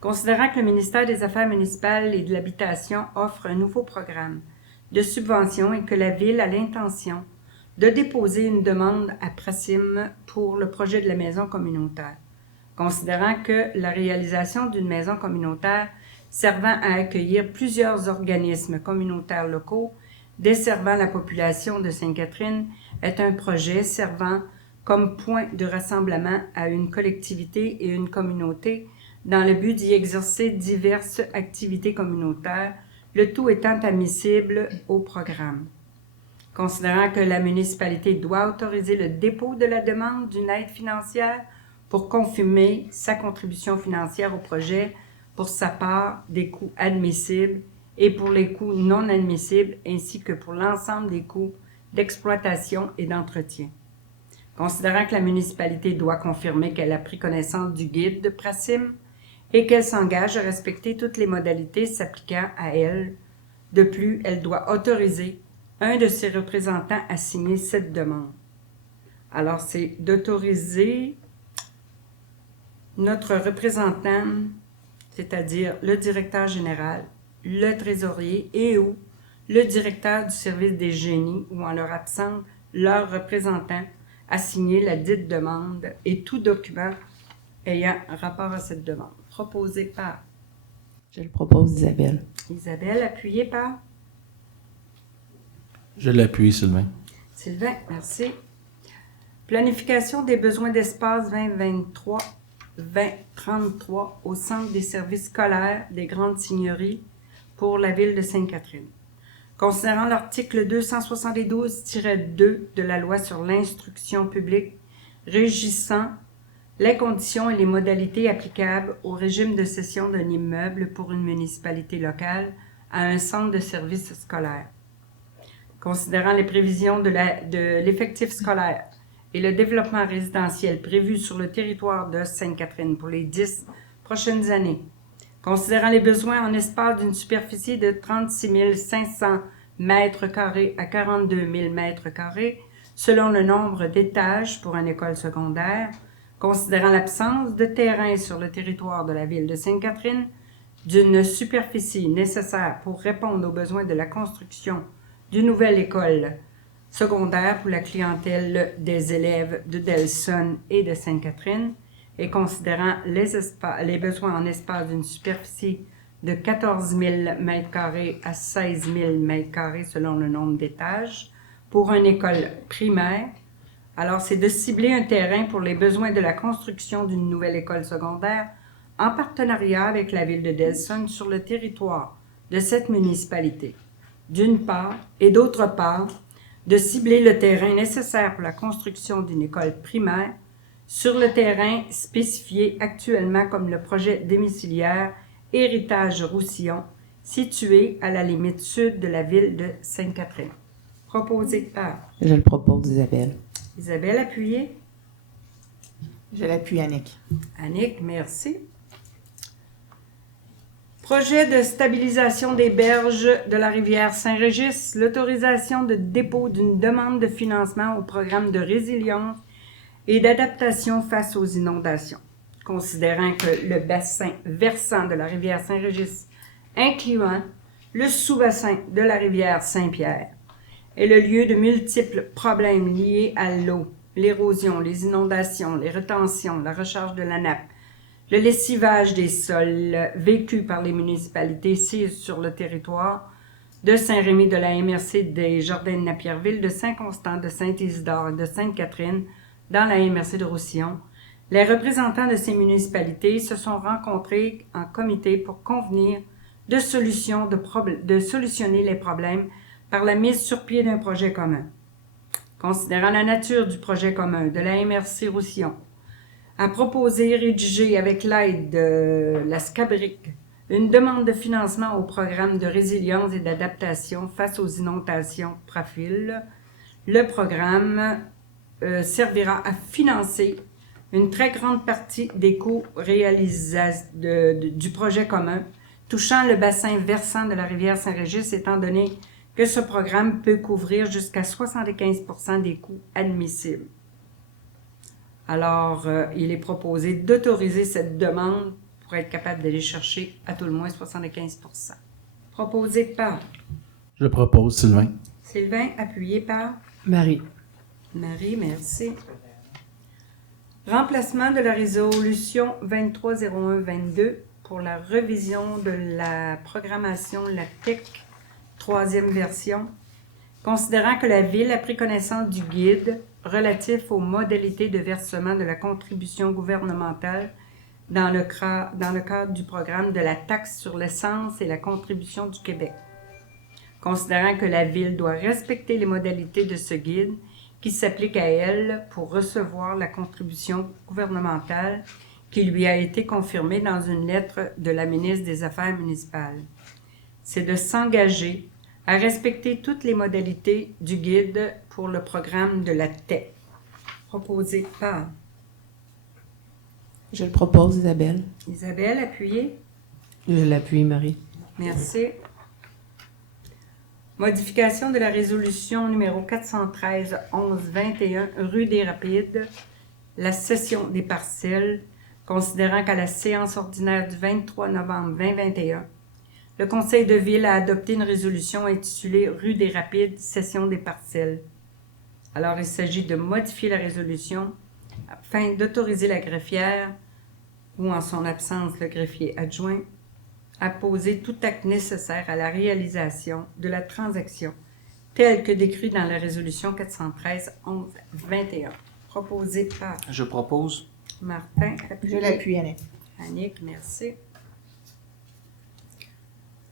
Considérant que le ministère des Affaires municipales et de l'Habitation offre un nouveau programme de subvention et que la Ville a l'intention de déposer une demande à PRACIM pour le projet de la maison communautaire. Considérant que la réalisation d'une maison communautaire servant à accueillir plusieurs organismes communautaires locaux desservant la population de Sainte-Catherine est un projet servant comme point de rassemblement à une collectivité et une communauté dans le but d'y exercer diverses activités communautaires, le tout étant admissible au programme. Considérant que la municipalité doit autoriser le dépôt de la demande d'une aide financière pour confirmer sa contribution financière au projet pour sa part des coûts admissibles et pour les coûts non admissibles, ainsi que pour l'ensemble des coûts d'exploitation et d'entretien. Considérant que la municipalité doit confirmer qu'elle a pris connaissance du guide de PRACIM et qu'elle s'engage à respecter toutes les modalités s'appliquant à elle. De plus, elle doit autoriser un de ses représentants à signer cette demande. Alors, c'est d'autoriser notre représentant, c'est-à-dire le directeur général, le trésorier et ou le directeur du service des génies ou en leur absence, leur représentant à signer la dite demande et tout document ayant rapport à cette demande. Proposé par Je le propose, Isabelle. Isabelle, appuyée par Je l'appuie, Sylvain. Sylvain, merci. Planification des besoins d'espace 2023-2033 au Centre des services scolaires des Grandes Seigneuries pour la Ville de Sainte-Catherine. Considérant l'article 272-2 de la Loi sur l'instruction publique régissant les conditions et les modalités applicables au régime de cession d'un immeuble pour une municipalité locale à un centre de services scolaires. Considérant les prévisions de l'effectif scolaire et le développement résidentiel prévu sur le territoire de Sainte-Catherine pour les 10 prochaines années, considérant les besoins en espace d'une superficie de 36 500 mètres carrés à 42 000 mètres carrés, selon le nombre d'étages pour une école secondaire, considérant l'absence de terrain sur le territoire de la Ville de Sainte-Catherine, d'une superficie nécessaire pour répondre aux besoins de la construction d'une nouvelle école secondaire pour la clientèle des élèves de Delson et de Sainte-Catherine, et considérant les besoins en espace d'une superficie de 14 000 m² à 16 000 m² selon le nombre d'étages pour une école primaire. Alors, c'est de cibler un terrain pour les besoins de la construction d'une nouvelle école secondaire en partenariat avec la ville de Delson sur le territoire de cette municipalité, d'une part, et d'autre part, de cibler le terrain nécessaire pour la construction d'une école primaire sur le terrain spécifié actuellement comme le projet domiciliaire Héritage Roussillon, situé à la limite sud de la ville de Sainte-Catherine. Proposé par Je le propose, Isabelle. Isabelle, appuyée. Je l'appuie, Annick. Annick, merci. Projet de stabilisation des berges de la rivière Saint-Régis, l'autorisation de dépôt d'une demande de financement au programme de résilience et d'adaptation face aux inondations. Considérant que le bassin versant de la rivière Saint-Régis, incluant le sous-bassin de la rivière Saint-Pierre, est le lieu de multiples problèmes liés à l'eau, l'érosion, les inondations, les retentions, la recharge de la nappe, le lessivage des sols vécu par les municipalités sises sur le territoire de Saint-Rémy, de la MRC des Jardins de Napierville, de Saint-Constant, de Saint-Isidore et de Sainte-Catherine, dans la MRC de Roussillon, les représentants de ces municipalités se sont rencontrés en comité pour convenir de solutionner les problèmes par la mise sur pied d'un projet commun. Considérant la nature du projet commun de la MRC Roussillon, a proposé et rédigé avec l'aide de la SCABRIC une demande de financement au programme de résilience et d'adaptation face aux inondations PRAFIL. Le programme servira à financer une très grande partie des coûts du projet commun touchant le bassin versant de la rivière Saint-Régis, étant donné que ce programme peut couvrir jusqu'à 75% des coûts admissibles. Alors, il est proposé d'autoriser cette demande pour être capable d'aller chercher à tout le moins 75%. Proposé par Je propose, Sylvain. Sylvain, appuyé par Marie. Marie, merci. Remplacement de la résolution 2301-22 pour la revision de la programmation la TEC, troisième version, considérant que la Ville a pris connaissance du guide relatif aux modalités de versement de la contribution gouvernementale dans le cadre du programme de la taxe sur l'essence et la contribution du Québec. Considérant que la Ville doit respecter les modalités de ce guide qui s'applique à elle pour recevoir la contribution gouvernementale qui lui a été confirmée dans une lettre de la ministre des Affaires municipales. C'est de s'engager à respecter toutes les modalités du guide pour le programme de la TEC, proposé par Je le propose, Isabelle. Isabelle, appuyée. Je l'appuie, Marie. Merci. Modification de la résolution numéro 413-11-21, rue des Rapides, la cession des parcelles, considérant qu'à la séance ordinaire du 23 novembre 2021, le Conseil de Ville a adopté une résolution intitulée « Rue des Rapides, cession des parcelles ». Alors, il s'agit de modifier la résolution afin d'autoriser la greffière, ou en son absence le greffier adjoint, à poser tout acte nécessaire à la réalisation de la transaction telle que décrite dans la résolution 413-11-21. Proposée par Je propose. Martin. Je l'appuie, Annick. Annick, merci.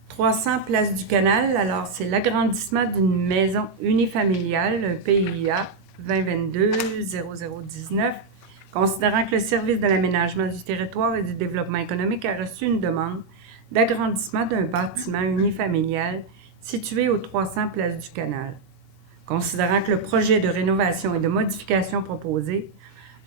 300 Place du Canal. Alors, c'est l'agrandissement d'une maison unifamiliale, un PIA 2022-0019, considérant que le service de l'aménagement du territoire et du développement économique a reçu une demande d'agrandissement d'un bâtiment unifamilial situé aux 300 Place du Canal. Considérant que le projet de rénovation et de modification proposé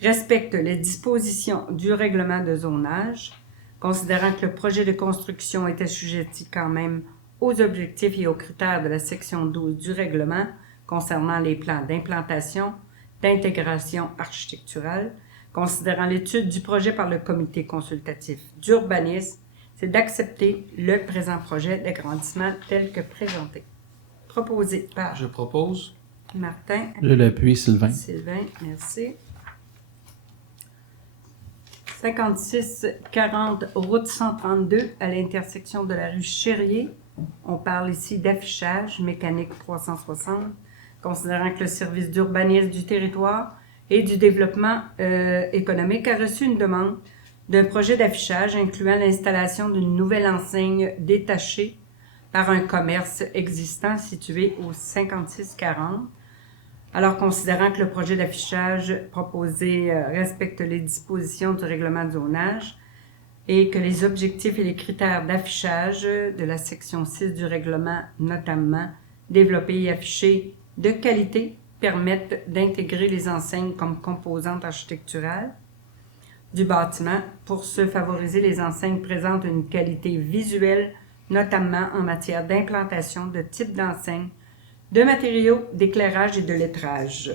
respecte les dispositions du règlement de zonage, considérant que le projet de construction est assujetti quand même aux objectifs et aux critères de la section 12 du règlement concernant les plans d'implantation, d'intégration architecturale, considérant l'étude du projet par le comité consultatif d'urbanisme, c'est d'accepter le présent projet d'agrandissement tel que présenté. proposé par Je propose. Martin. Je l'appuie, Sylvain. Sylvain, merci. 5640 route 132 à l'intersection de la rue Chérier. On parle ici d'affichage mécanique 360, considérant que le service d'urbanisme du territoire et du développement économique a reçu une demande d'un projet d'affichage incluant l'installation d'une nouvelle enseigne détachée par un commerce existant situé au 5640. Alors, considérant que le projet d'affichage proposé respecte les dispositions du règlement de zonage et que les objectifs et les critères d'affichage de la section 6 du règlement, notamment développés et affichés de qualité, permettent d'intégrer les enseignes comme composantes architecturales du bâtiment. Pour ce favoriser, les enseignes présentent une qualité visuelle, notamment en matière d'implantation de type d'enseigne, de matériaux, d'éclairage et de lettrage.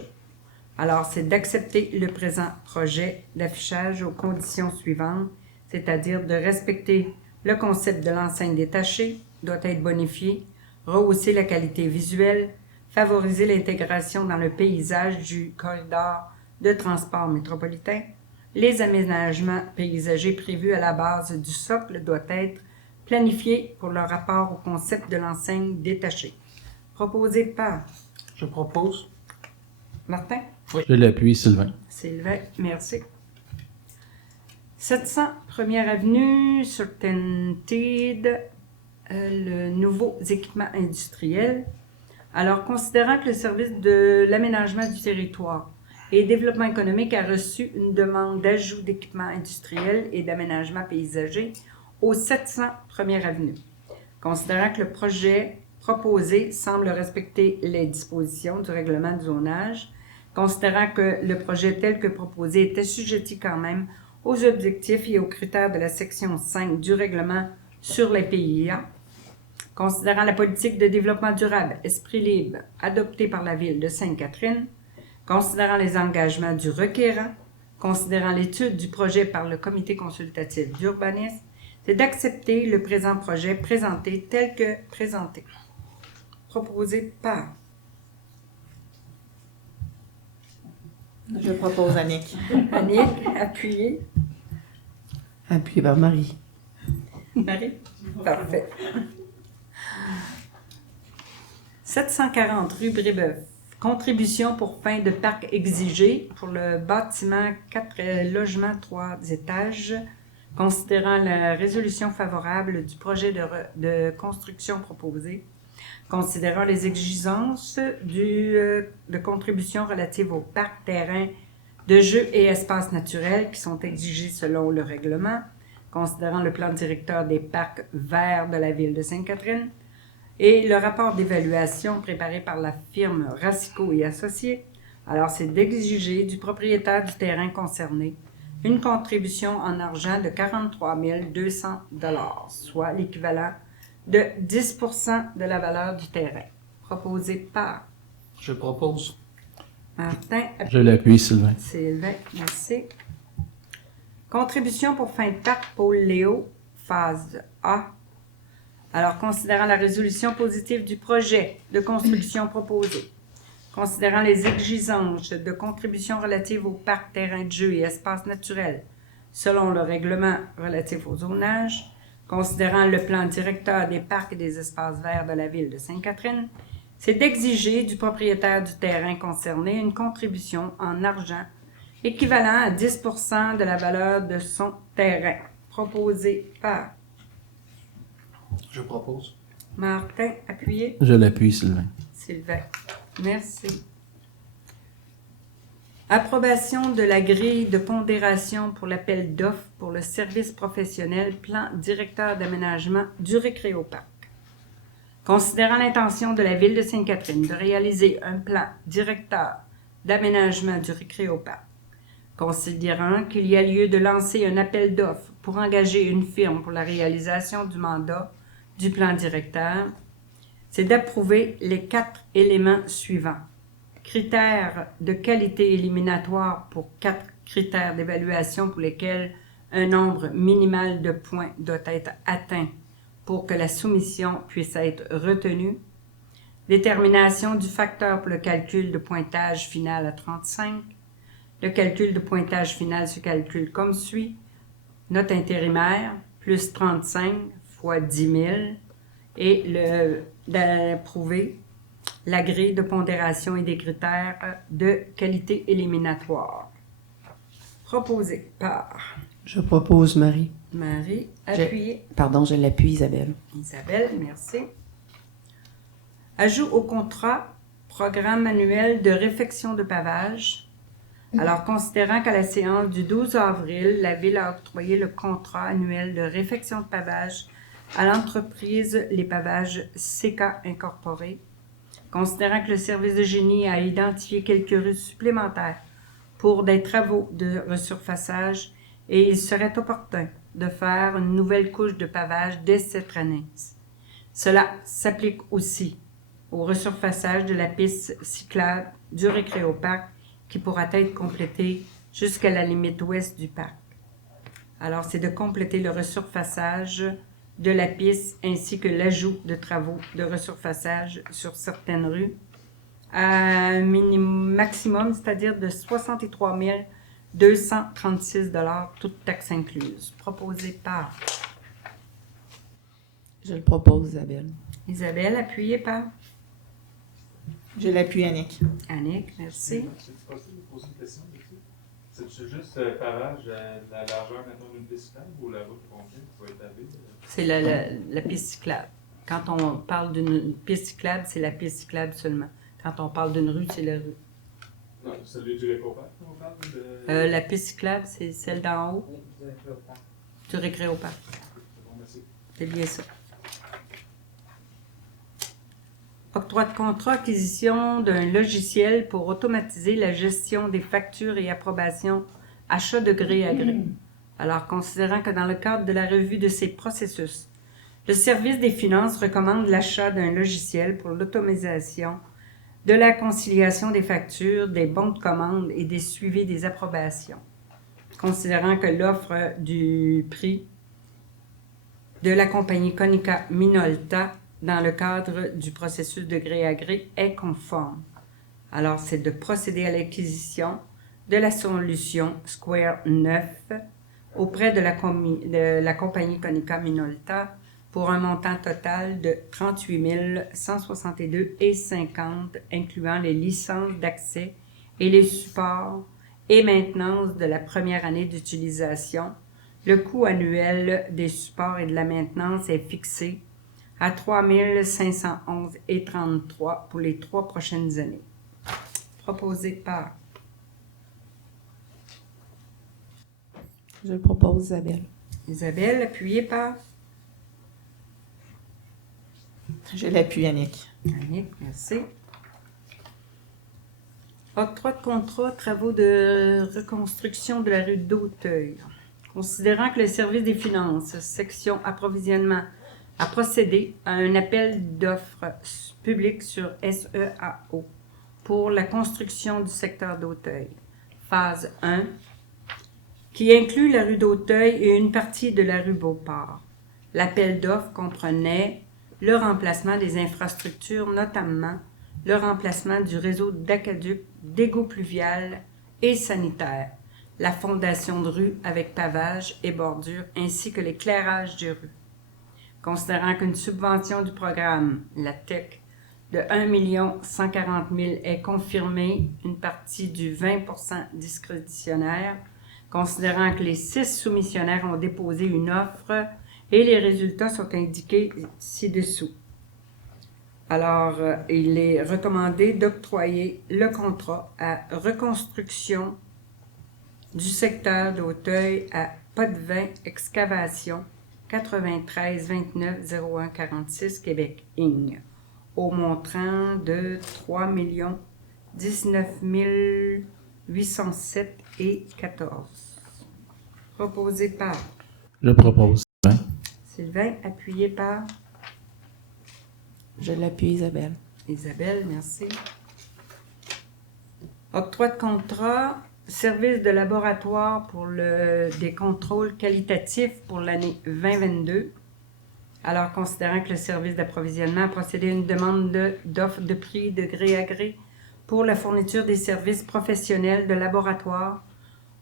Alors, c'est d'accepter le présent projet d'affichage aux conditions suivantes, c'est-à-dire de respecter le concept de l'enseigne détachée, doit être bonifié, rehausser la qualité visuelle, favoriser l'intégration dans le paysage du corridor de transport métropolitain. Les aménagements paysagers prévus à la base du socle doivent être planifiés pour leur rapport au concept de l'enseigne détachée. Proposé par Je propose. Martin. Oui. Je l'appuie, Sylvain. Sylvain, merci. 700 Première Avenue, Certainteed, le nouveau équipement industriel. Alors, considérant que le service de l'aménagement du territoire et développement économique a reçu une demande d'ajout d'équipements industriels et d'aménagement paysager au 700 Première Avenue. Considérant que le projet proposé semble respecter les dispositions du règlement de zonage, considérant que le projet tel que proposé est assujetti quand même aux objectifs et aux critères de la section 5 du règlement sur les PIA, considérant la politique de développement durable Esprit libre adoptée par la ville de Sainte-Catherine, considérant les engagements du requérant, considérant l'étude du projet par le comité consultatif d'urbanisme, c'est d'accepter le présent projet présenté tel que présenté. Proposé par Je propose Annick. Annick, appuyé. Appuyé par Marie. Marie? Parfait. 740 rue Brébeuf. Contribution pour fin de parc exigée pour le bâtiment 4 logements 3 étages, considérant la résolution favorable du projet de construction proposé, considérant les exigences de contribution relatives au parc, terrain de jeux et espaces naturels qui sont exigés selon le règlement, considérant le plan directeur des parcs verts de la ville de Sainte-Catherine et le rapport d'évaluation préparé par la firme Racicot et Associés. Alors, c'est d'exiger du propriétaire du terrain concerné une contribution en argent de 43 200 $, soit l'équivalent de 10 % de la valeur du terrain. Proposé par Je propose. Martin. Je l'appuie, Sylvain. Sylvain, merci. Contribution pour fin de parc Paul Léo, phase A. Alors, considérant la résolution positive du projet de construction proposé, considérant les exigences de contribution relatives au parc, terrain de jeu et espaces naturels selon le règlement relatif au zonage, considérant le plan directeur des parcs et des espaces verts de la ville de Sainte-Catherine, c'est d'exiger du propriétaire du terrain concerné une contribution en argent équivalent à 10 % de la valeur de son terrain, proposé par Je propose. Martin, appuyé. Je l'appuie, Sylvain. Sylvain, merci. Approbation de la grille de pondération pour l'appel d'offres pour le service professionnel plan directeur d'aménagement du Récréoparc. Considérant l'intention de la ville de Sainte-Catherine de réaliser un plan directeur d'aménagement du Récréoparc, considérant qu'il y a lieu de lancer un appel d'offres pour engager une firme pour la réalisation du mandat du plan directeur, c'est d'approuver les 4 éléments suivants. Critères de qualité éliminatoires pour 4 critères d'évaluation pour lesquels un nombre minimal de points doit être atteint pour que la soumission puisse être retenue. Détermination du facteur pour le calcul de pointage final à 35. Le calcul de pointage final se calcule comme suit. Note intérimaire, plus 35 fois 10 000. Et d'approuver la grille de pondération et des critères de qualité éliminatoire. Proposé par Je propose Marie. Marie, appuyé. Pardon, je l'appuie, Isabelle. Isabelle, merci. Ajout au contrat, programme annuel de réfection de pavage. Alors, considérant qu'à la séance du 12 avril, la Ville a octroyé le contrat annuel de réfection de pavage à l'entreprise Les Pavages CK Incorporé, considérant que le service de génie a identifié quelques rues supplémentaires pour des travaux de resurfaçage et il serait opportun de faire une nouvelle couche de pavage dès cette année. Cela s'applique aussi au resurfaçage de la piste cyclable du Récréoparc qui pourra être complétée jusqu'à la limite ouest du parc. Alors, c'est de compléter le resurfaçage de la piste ainsi que l'ajout de travaux de resurfaçage sur certaines rues à un maximum, c'est-à-dire de 63 236 $, toutes taxes incluses. Proposé par Je le propose, Isabelle. Isabelle, appuyé par Je l'appuie, Annick. Annick, merci. C'est possible de poser une question dessus? C'est juste pavage la largeur maintenant d'une piste cyclable ou la route complète qui va être lavée? C'est la piste cyclable. Quand on parle d'une piste cyclable, c'est la piste cyclable seulement. Quand on parle d'une rue, c'est la rue. Non, celui du Récréoparc, on parle de... La piste cyclable, c'est celle d'en haut. Du Récréoparc. Bon, merci. C'est bien ça. Octroi de contrat, acquisition d'un logiciel pour automatiser la gestion des factures et approbations, achat de gré à gré. Alors, considérant que dans le cadre de la revue de ces processus, le service des finances recommande l'achat d'un logiciel pour l'automatisation de la conciliation des factures, des bons de commande et des suivis des approbations. Considérant que l'offre du prix de la compagnie Konica Minolta dans le cadre du processus de gré à gré est conforme. Alors, c'est de procéder à l'acquisition de la solution Square 9 auprès de la compagnie Konica Minolta pour un montant total de 38 162,50 $, incluant les licences d'accès et les supports et maintenance de la première année d'utilisation. Le coût annuel des supports et de la maintenance est fixé à 3 511,33 $ pour les 3 prochaines années. Proposé par Je le propose, Isabelle. Isabelle, appuyé par Je l'appuie, Annick. Annick, merci. Octroi de contrat, travaux de reconstruction de la rue d'Auteuil. Considérant que le service des finances, section approvisionnement, a procédé à un appel d'offres public sur SEAO pour la construction du secteur d'Auteuil, phase 1, qui inclut la rue d'Auteuil et une partie de la rue Beauport. L'appel d'offres comprenait le remplacement des infrastructures, notamment le remplacement du réseau d'aqueduc, d'égouts pluvial et sanitaire, la fondation de rue avec pavage et bordure, ainsi que l'éclairage des rues. Considérant qu'une subvention du programme, la TEC, de 1 140 000 est confirmée, une partie du 20 % discrétionnaire, considérant que les 6 soumissionnaires ont déposé une offre et les résultats sont indiqués ci-dessous. Alors, il est recommandé d'octroyer le contrat à reconstruction du secteur d'Auteuil à Potvin Excavation 93 29 01 46 Québec, Inc., au montant de 3 19 807,14 $. Proposé par Je propose. Sylvain, appuyé par Je l'appuie, Isabelle. Isabelle, merci. Octroi de contrat, service de laboratoire pour des contrôles qualitatifs pour l'année 2022. Alors, considérant que le service d'approvisionnement a procédé à une demande d'offre de prix de gré à gré pour la fourniture des services professionnels de laboratoire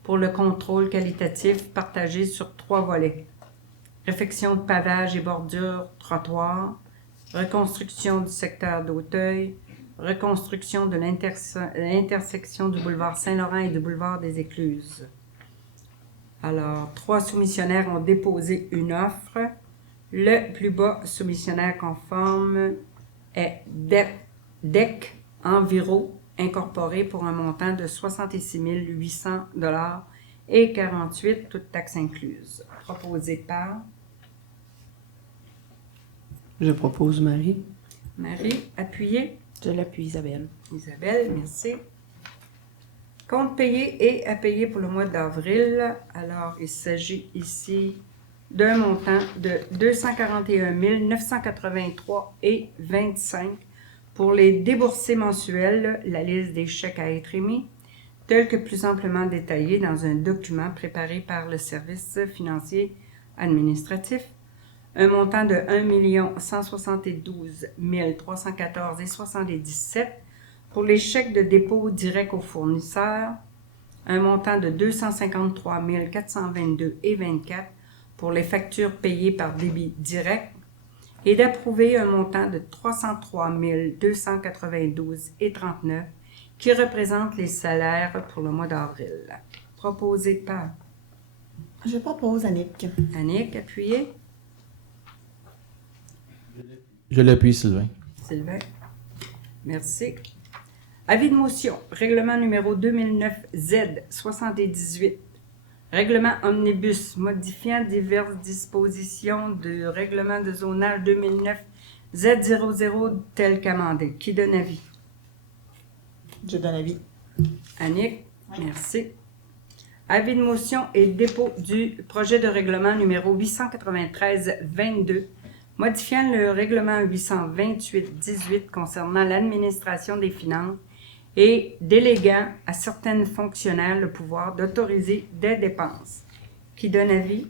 pour le contrôle qualitatif partagé sur 3 volets. Réfection de pavage et bordures trottoirs, reconstruction du secteur d'Auteuil, reconstruction de l'intersection du boulevard Saint-Laurent et du boulevard des Écluses. Alors, 3 soumissionnaires ont déposé une offre. Le plus bas soumissionnaire conforme est DEC Enviro Incorporé pour un montant de 66 800 $ et 48, toutes taxes incluses. Proposé par Je propose Marie. Marie, appuyé. Je l'appuie, Isabelle. Isabelle, merci. Compte payé et à payer pour le mois d'avril. Alors, il s'agit ici d'un montant de 241 983,25 pour les déboursés mensuels, la liste des chèques à être émis, tel que plus amplement détaillé dans un document préparé par le service financier administratif. Un montant de 1 172 314,77 pour les chèques de dépôt direct aux fournisseurs, un montant de 253 422,24 pour les factures payées par débit direct et d'approuver un montant de 303 292,39 qui représente les salaires pour le mois d'avril. Proposé par Je propose Annick. Annick, appuyé. Je l'appuie, Sylvain. Sylvain. Merci. Avis de motion. Règlement numéro 2009-Z78. Règlement omnibus modifiant diverses dispositions du règlement de zonage 2009-Z00 tel qu'amendé. Qui donne avis? Je donne avis. Annick, merci. Avis de motion et dépôt du projet de règlement numéro 893-22 modifiant le règlement 828-18 concernant l'administration des finances et déléguant à certains fonctionnaires le pouvoir d'autoriser des dépenses. Qui donne avis?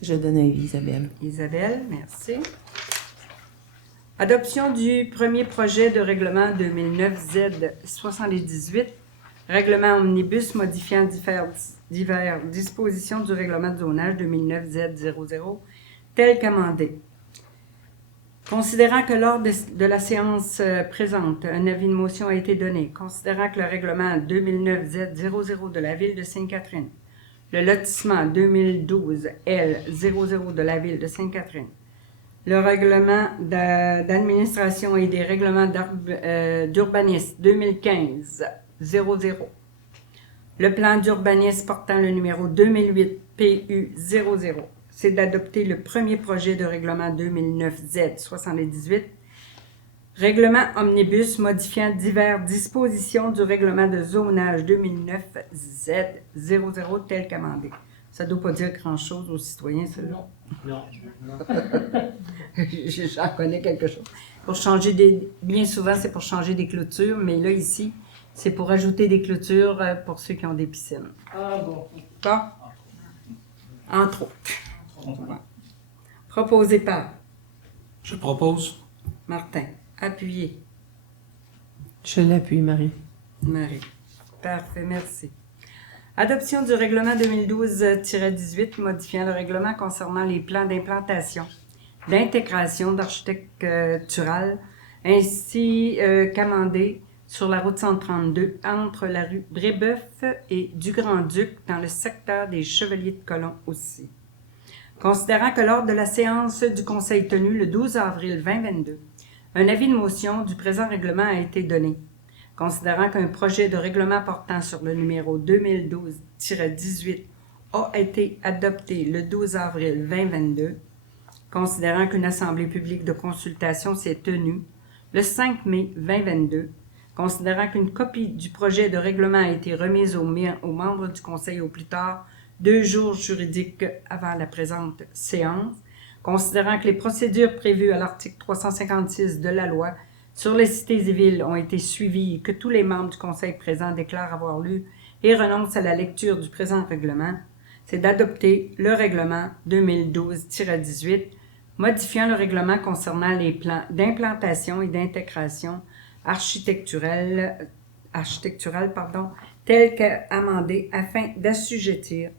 Je donne avis, Isabelle. Isabelle, merci. Adoption du premier projet de règlement 2009-Z78, règlement omnibus modifiant diverses dispositions du règlement de zonage 2009-Z00, tel qu'amendé. Considérant que lors de la séance présente, un avis de motion a été donné, considérant que le règlement 2009-Z00 de la Ville de Sainte-Catherine, le lotissement 2012-L00 de la Ville de Sainte-Catherine, le règlement d'administration et des règlements d'urbanisme 2015-00, le plan d'urbanisme portant le numéro 2008 PU00, c'est d'adopter le premier projet de règlement 2009-Z78, règlement omnibus modifiant diverses dispositions du règlement de zonage 2009-Z00 tel qu'amendé. Ça ne doit pas dire grand-chose aux citoyens, celui-là. Non. J'en connais quelque chose. Pour changer bien souvent, c'est pour changer des clôtures, mais là, ici, c'est pour ajouter des clôtures pour ceux qui ont des piscines. Ah bon. Bon? Entre autres. Proposé par Je propose. Martin. Appuyé. Je l'appuie, Marie. Marie. Parfait, merci. Adoption du règlement 2012-18 modifiant le règlement concernant les plans d'implantation, d'intégration d'architectural ainsi qu'amendé sur la route 132 entre la rue Brébeuf et du Grand-Duc dans le secteur des Chevaliers de Colomb aussi. Considérant que lors de la séance du Conseil tenue le 12 avril 2022, un avis de motion du présent règlement a été donné. Considérant qu'un projet de règlement portant sur le numéro 2012-18 a été adopté le 12 avril 2022, considérant qu'une assemblée publique de consultation s'est tenue le 5 mai 2022, considérant qu'une copie du projet de règlement a été remise aux membres du Conseil au plus tard 2 jours juridiques avant la présente séance, considérant que les procédures prévues à l'article 356 de la loi sur les cités et villes ont été suivies et que tous les membres du Conseil présent déclarent avoir lu et renoncent à la lecture du présent règlement, c'est d'adopter le règlement 2012-18 modifiant le règlement concernant les plans d'implantation et d'intégration architecturale, tels qu'amendés afin d'assujettir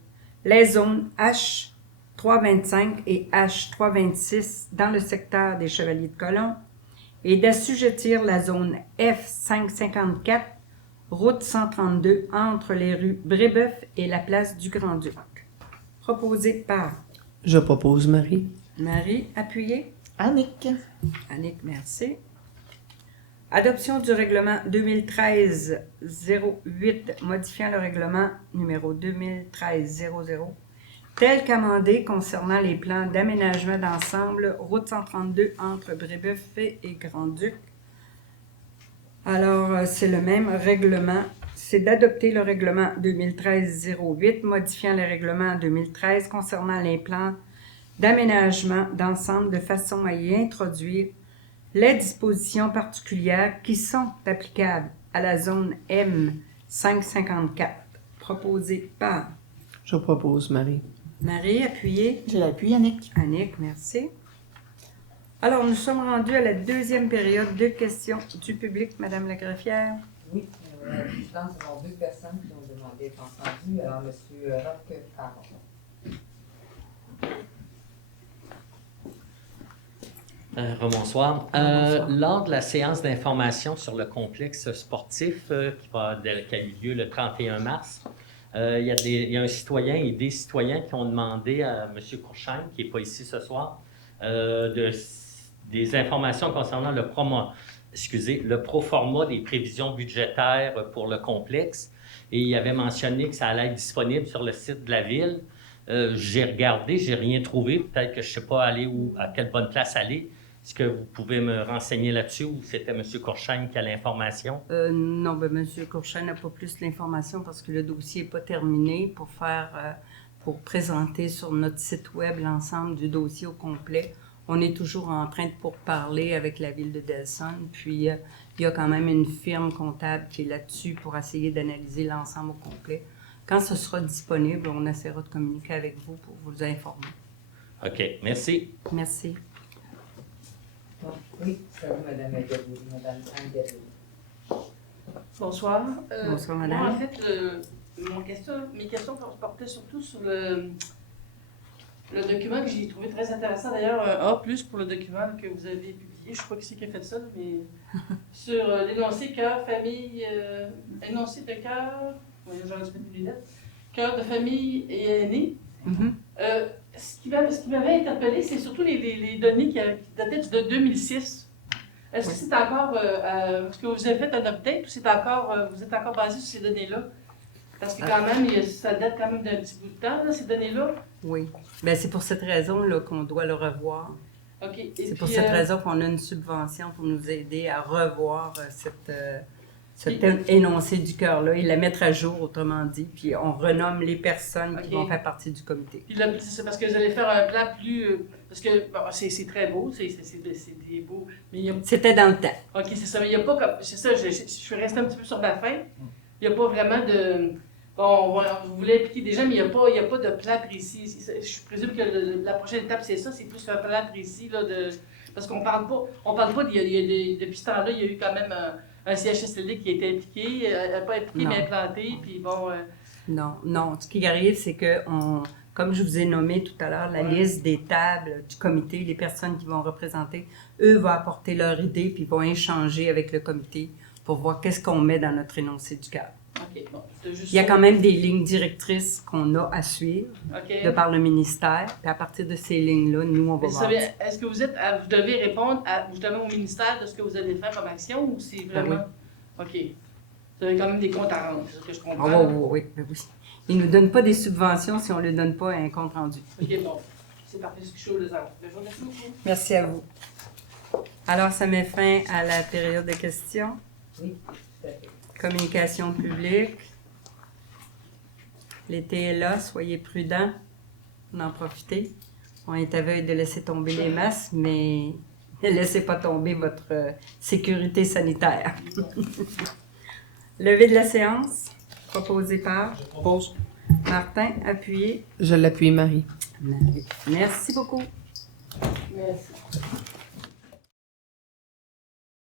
les zones H325 et H326 dans le secteur des Chevaliers de Colomb et d'assujettir la zone F554, route 132, entre les rues Brébeuf et la place du Grand-Duc. Proposé par Je propose Marie. Marie, appuyée. Annick. Annick, merci. Adoption du règlement 2013-08 modifiant le règlement numéro 2013-00 tel qu'amendé concernant les plans d'aménagement d'ensemble route 132 entre Brébeuf et Grand-Duc. Alors, c'est le même règlement. C'est d'adopter le règlement 2013-08 modifiant le règlement 2013 concernant les plans d'aménagement d'ensemble de façon à y introduire les dispositions particulières qui sont applicables à la zone M554, proposée par Je propose Marie. Marie, appuyée. Je l'appuie, Annick. Annick, merci. Alors, nous sommes rendus à la deuxième période de questions du public, Madame la greffière. Oui, la présidente, nous avons 2 personnes qui ont demandé d'être entendues. Alors, M. Roch Caron. Rebonsoir. Lors de la séance d'information sur le complexe sportif qui a eu lieu le 31 mars, il y a un citoyen et des citoyens qui ont demandé à M. Courchaine, qui n'est pas ici ce soir, des informations concernant le proforma des prévisions budgétaires pour le complexe. Et il avait mentionné que ça allait être disponible sur le site de la ville. J'ai regardé, j'ai rien trouvé. Peut-être que je ne sais pas à quelle bonne place aller. Est-ce que vous pouvez me renseigner là-dessus ou c'était M. Courchaine qui a l'information? Non, M. Courchaine n'a pas plus l'information parce que le dossier n'est pas terminé pour présenter sur notre site web l'ensemble du dossier au complet. On est toujours en train de pourparler avec la ville de Delson, puis il y a quand même une firme comptable qui est là-dessus pour essayer d'analyser l'ensemble au complet. Quand ce sera disponible, on essaiera de communiquer avec vous pour vous informer. OK, merci. Merci. Oui, salut Mme Gabouli, Mme Anne Gabouli. Bonsoir. Bonsoir, madame. Moi, en fait, mes questions portaient surtout sur le document que j'ai trouvé très intéressant. D'ailleurs, un A+, pour le document que vous avez publié. Je ne sais pas qui c'est qui a fait ça, mais sur l'énoncé cœur, famille, énoncé de cœur, j'aurais dû mettre mes lunettes, cœur de famille et aînés. Ce qui m'avait interpellé, c'est surtout les données qui dataient de 2006. Est-ce que c'est encore, est-ce que vous avez fait un update ou vous êtes encore basé sur ces données-là? Parce que quand même, ça date quand même d'un petit bout de temps, là, ces données-là. Oui. Bien, c'est pour cette raison là, qu'on doit le revoir. OK. C'est pour cette raison qu'on a une subvention pour nous aider à revoir cet énoncé du cœur-là et la mettre à jour, autrement dit. Puis on renomme les personnes qui vont faire partie du comité. Puis là, c'est parce que vous allez faire un plan plus... parce que bon, c'est très beau, c'est beau, mais c'était dans le temps. OK, c'est ça, mais il n'y a pas comme... C'est ça, je suis resté un petit peu sur ma fin. Il n'y a pas vraiment de... Bon, vous voulez impliquer des gens, mais il n'y a pas de plan précis. Je présume que la prochaine étape, c'est ça, c'est plus un plan précis, là, parce qu'on parle pas depuis ce temps-là, il y a eu quand même un CHSLD qui a été impliqué, pas impliqué, mais implanté, puis bon... Non. Ce qui arrive, c'est que, comme je vous ai nommé tout à l'heure, la liste des tables du comité, les personnes qui vont représenter, eux vont apporter leur idée, puis vont échanger avec le comité pour voir qu'est-ce qu'on met dans notre énoncé du cadre. Okay, bon, il y a quand même des lignes directrices qu'on a à suivre de par le ministère. Puis à partir de ces lignes-là, nous, on va voir. Est-ce que vous devez répondre justement au ministère de ce que vous allez faire comme action ou c'est vraiment... OK. Vous avez quand même des comptes à rendre, c'est ce que je comprends. Oui. Ils ne nous donnent pas des subventions si on ne leur donne pas un compte rendu. OK, bon. C'est parfait, c'est chaud, les enfants. Je vous remercie beaucoup. Merci à vous. Alors, ça met fin à la période de questions. Oui, tout à fait. Communication publique. L'été est là, soyez prudents. On en profitez. On est à veille de laisser tomber les masques, mais ne laissez pas tomber votre sécurité sanitaire. Levée de la séance, proposée par... Je propose. Martin, appuyé. Je l'appuie, Marie. Merci beaucoup. Merci.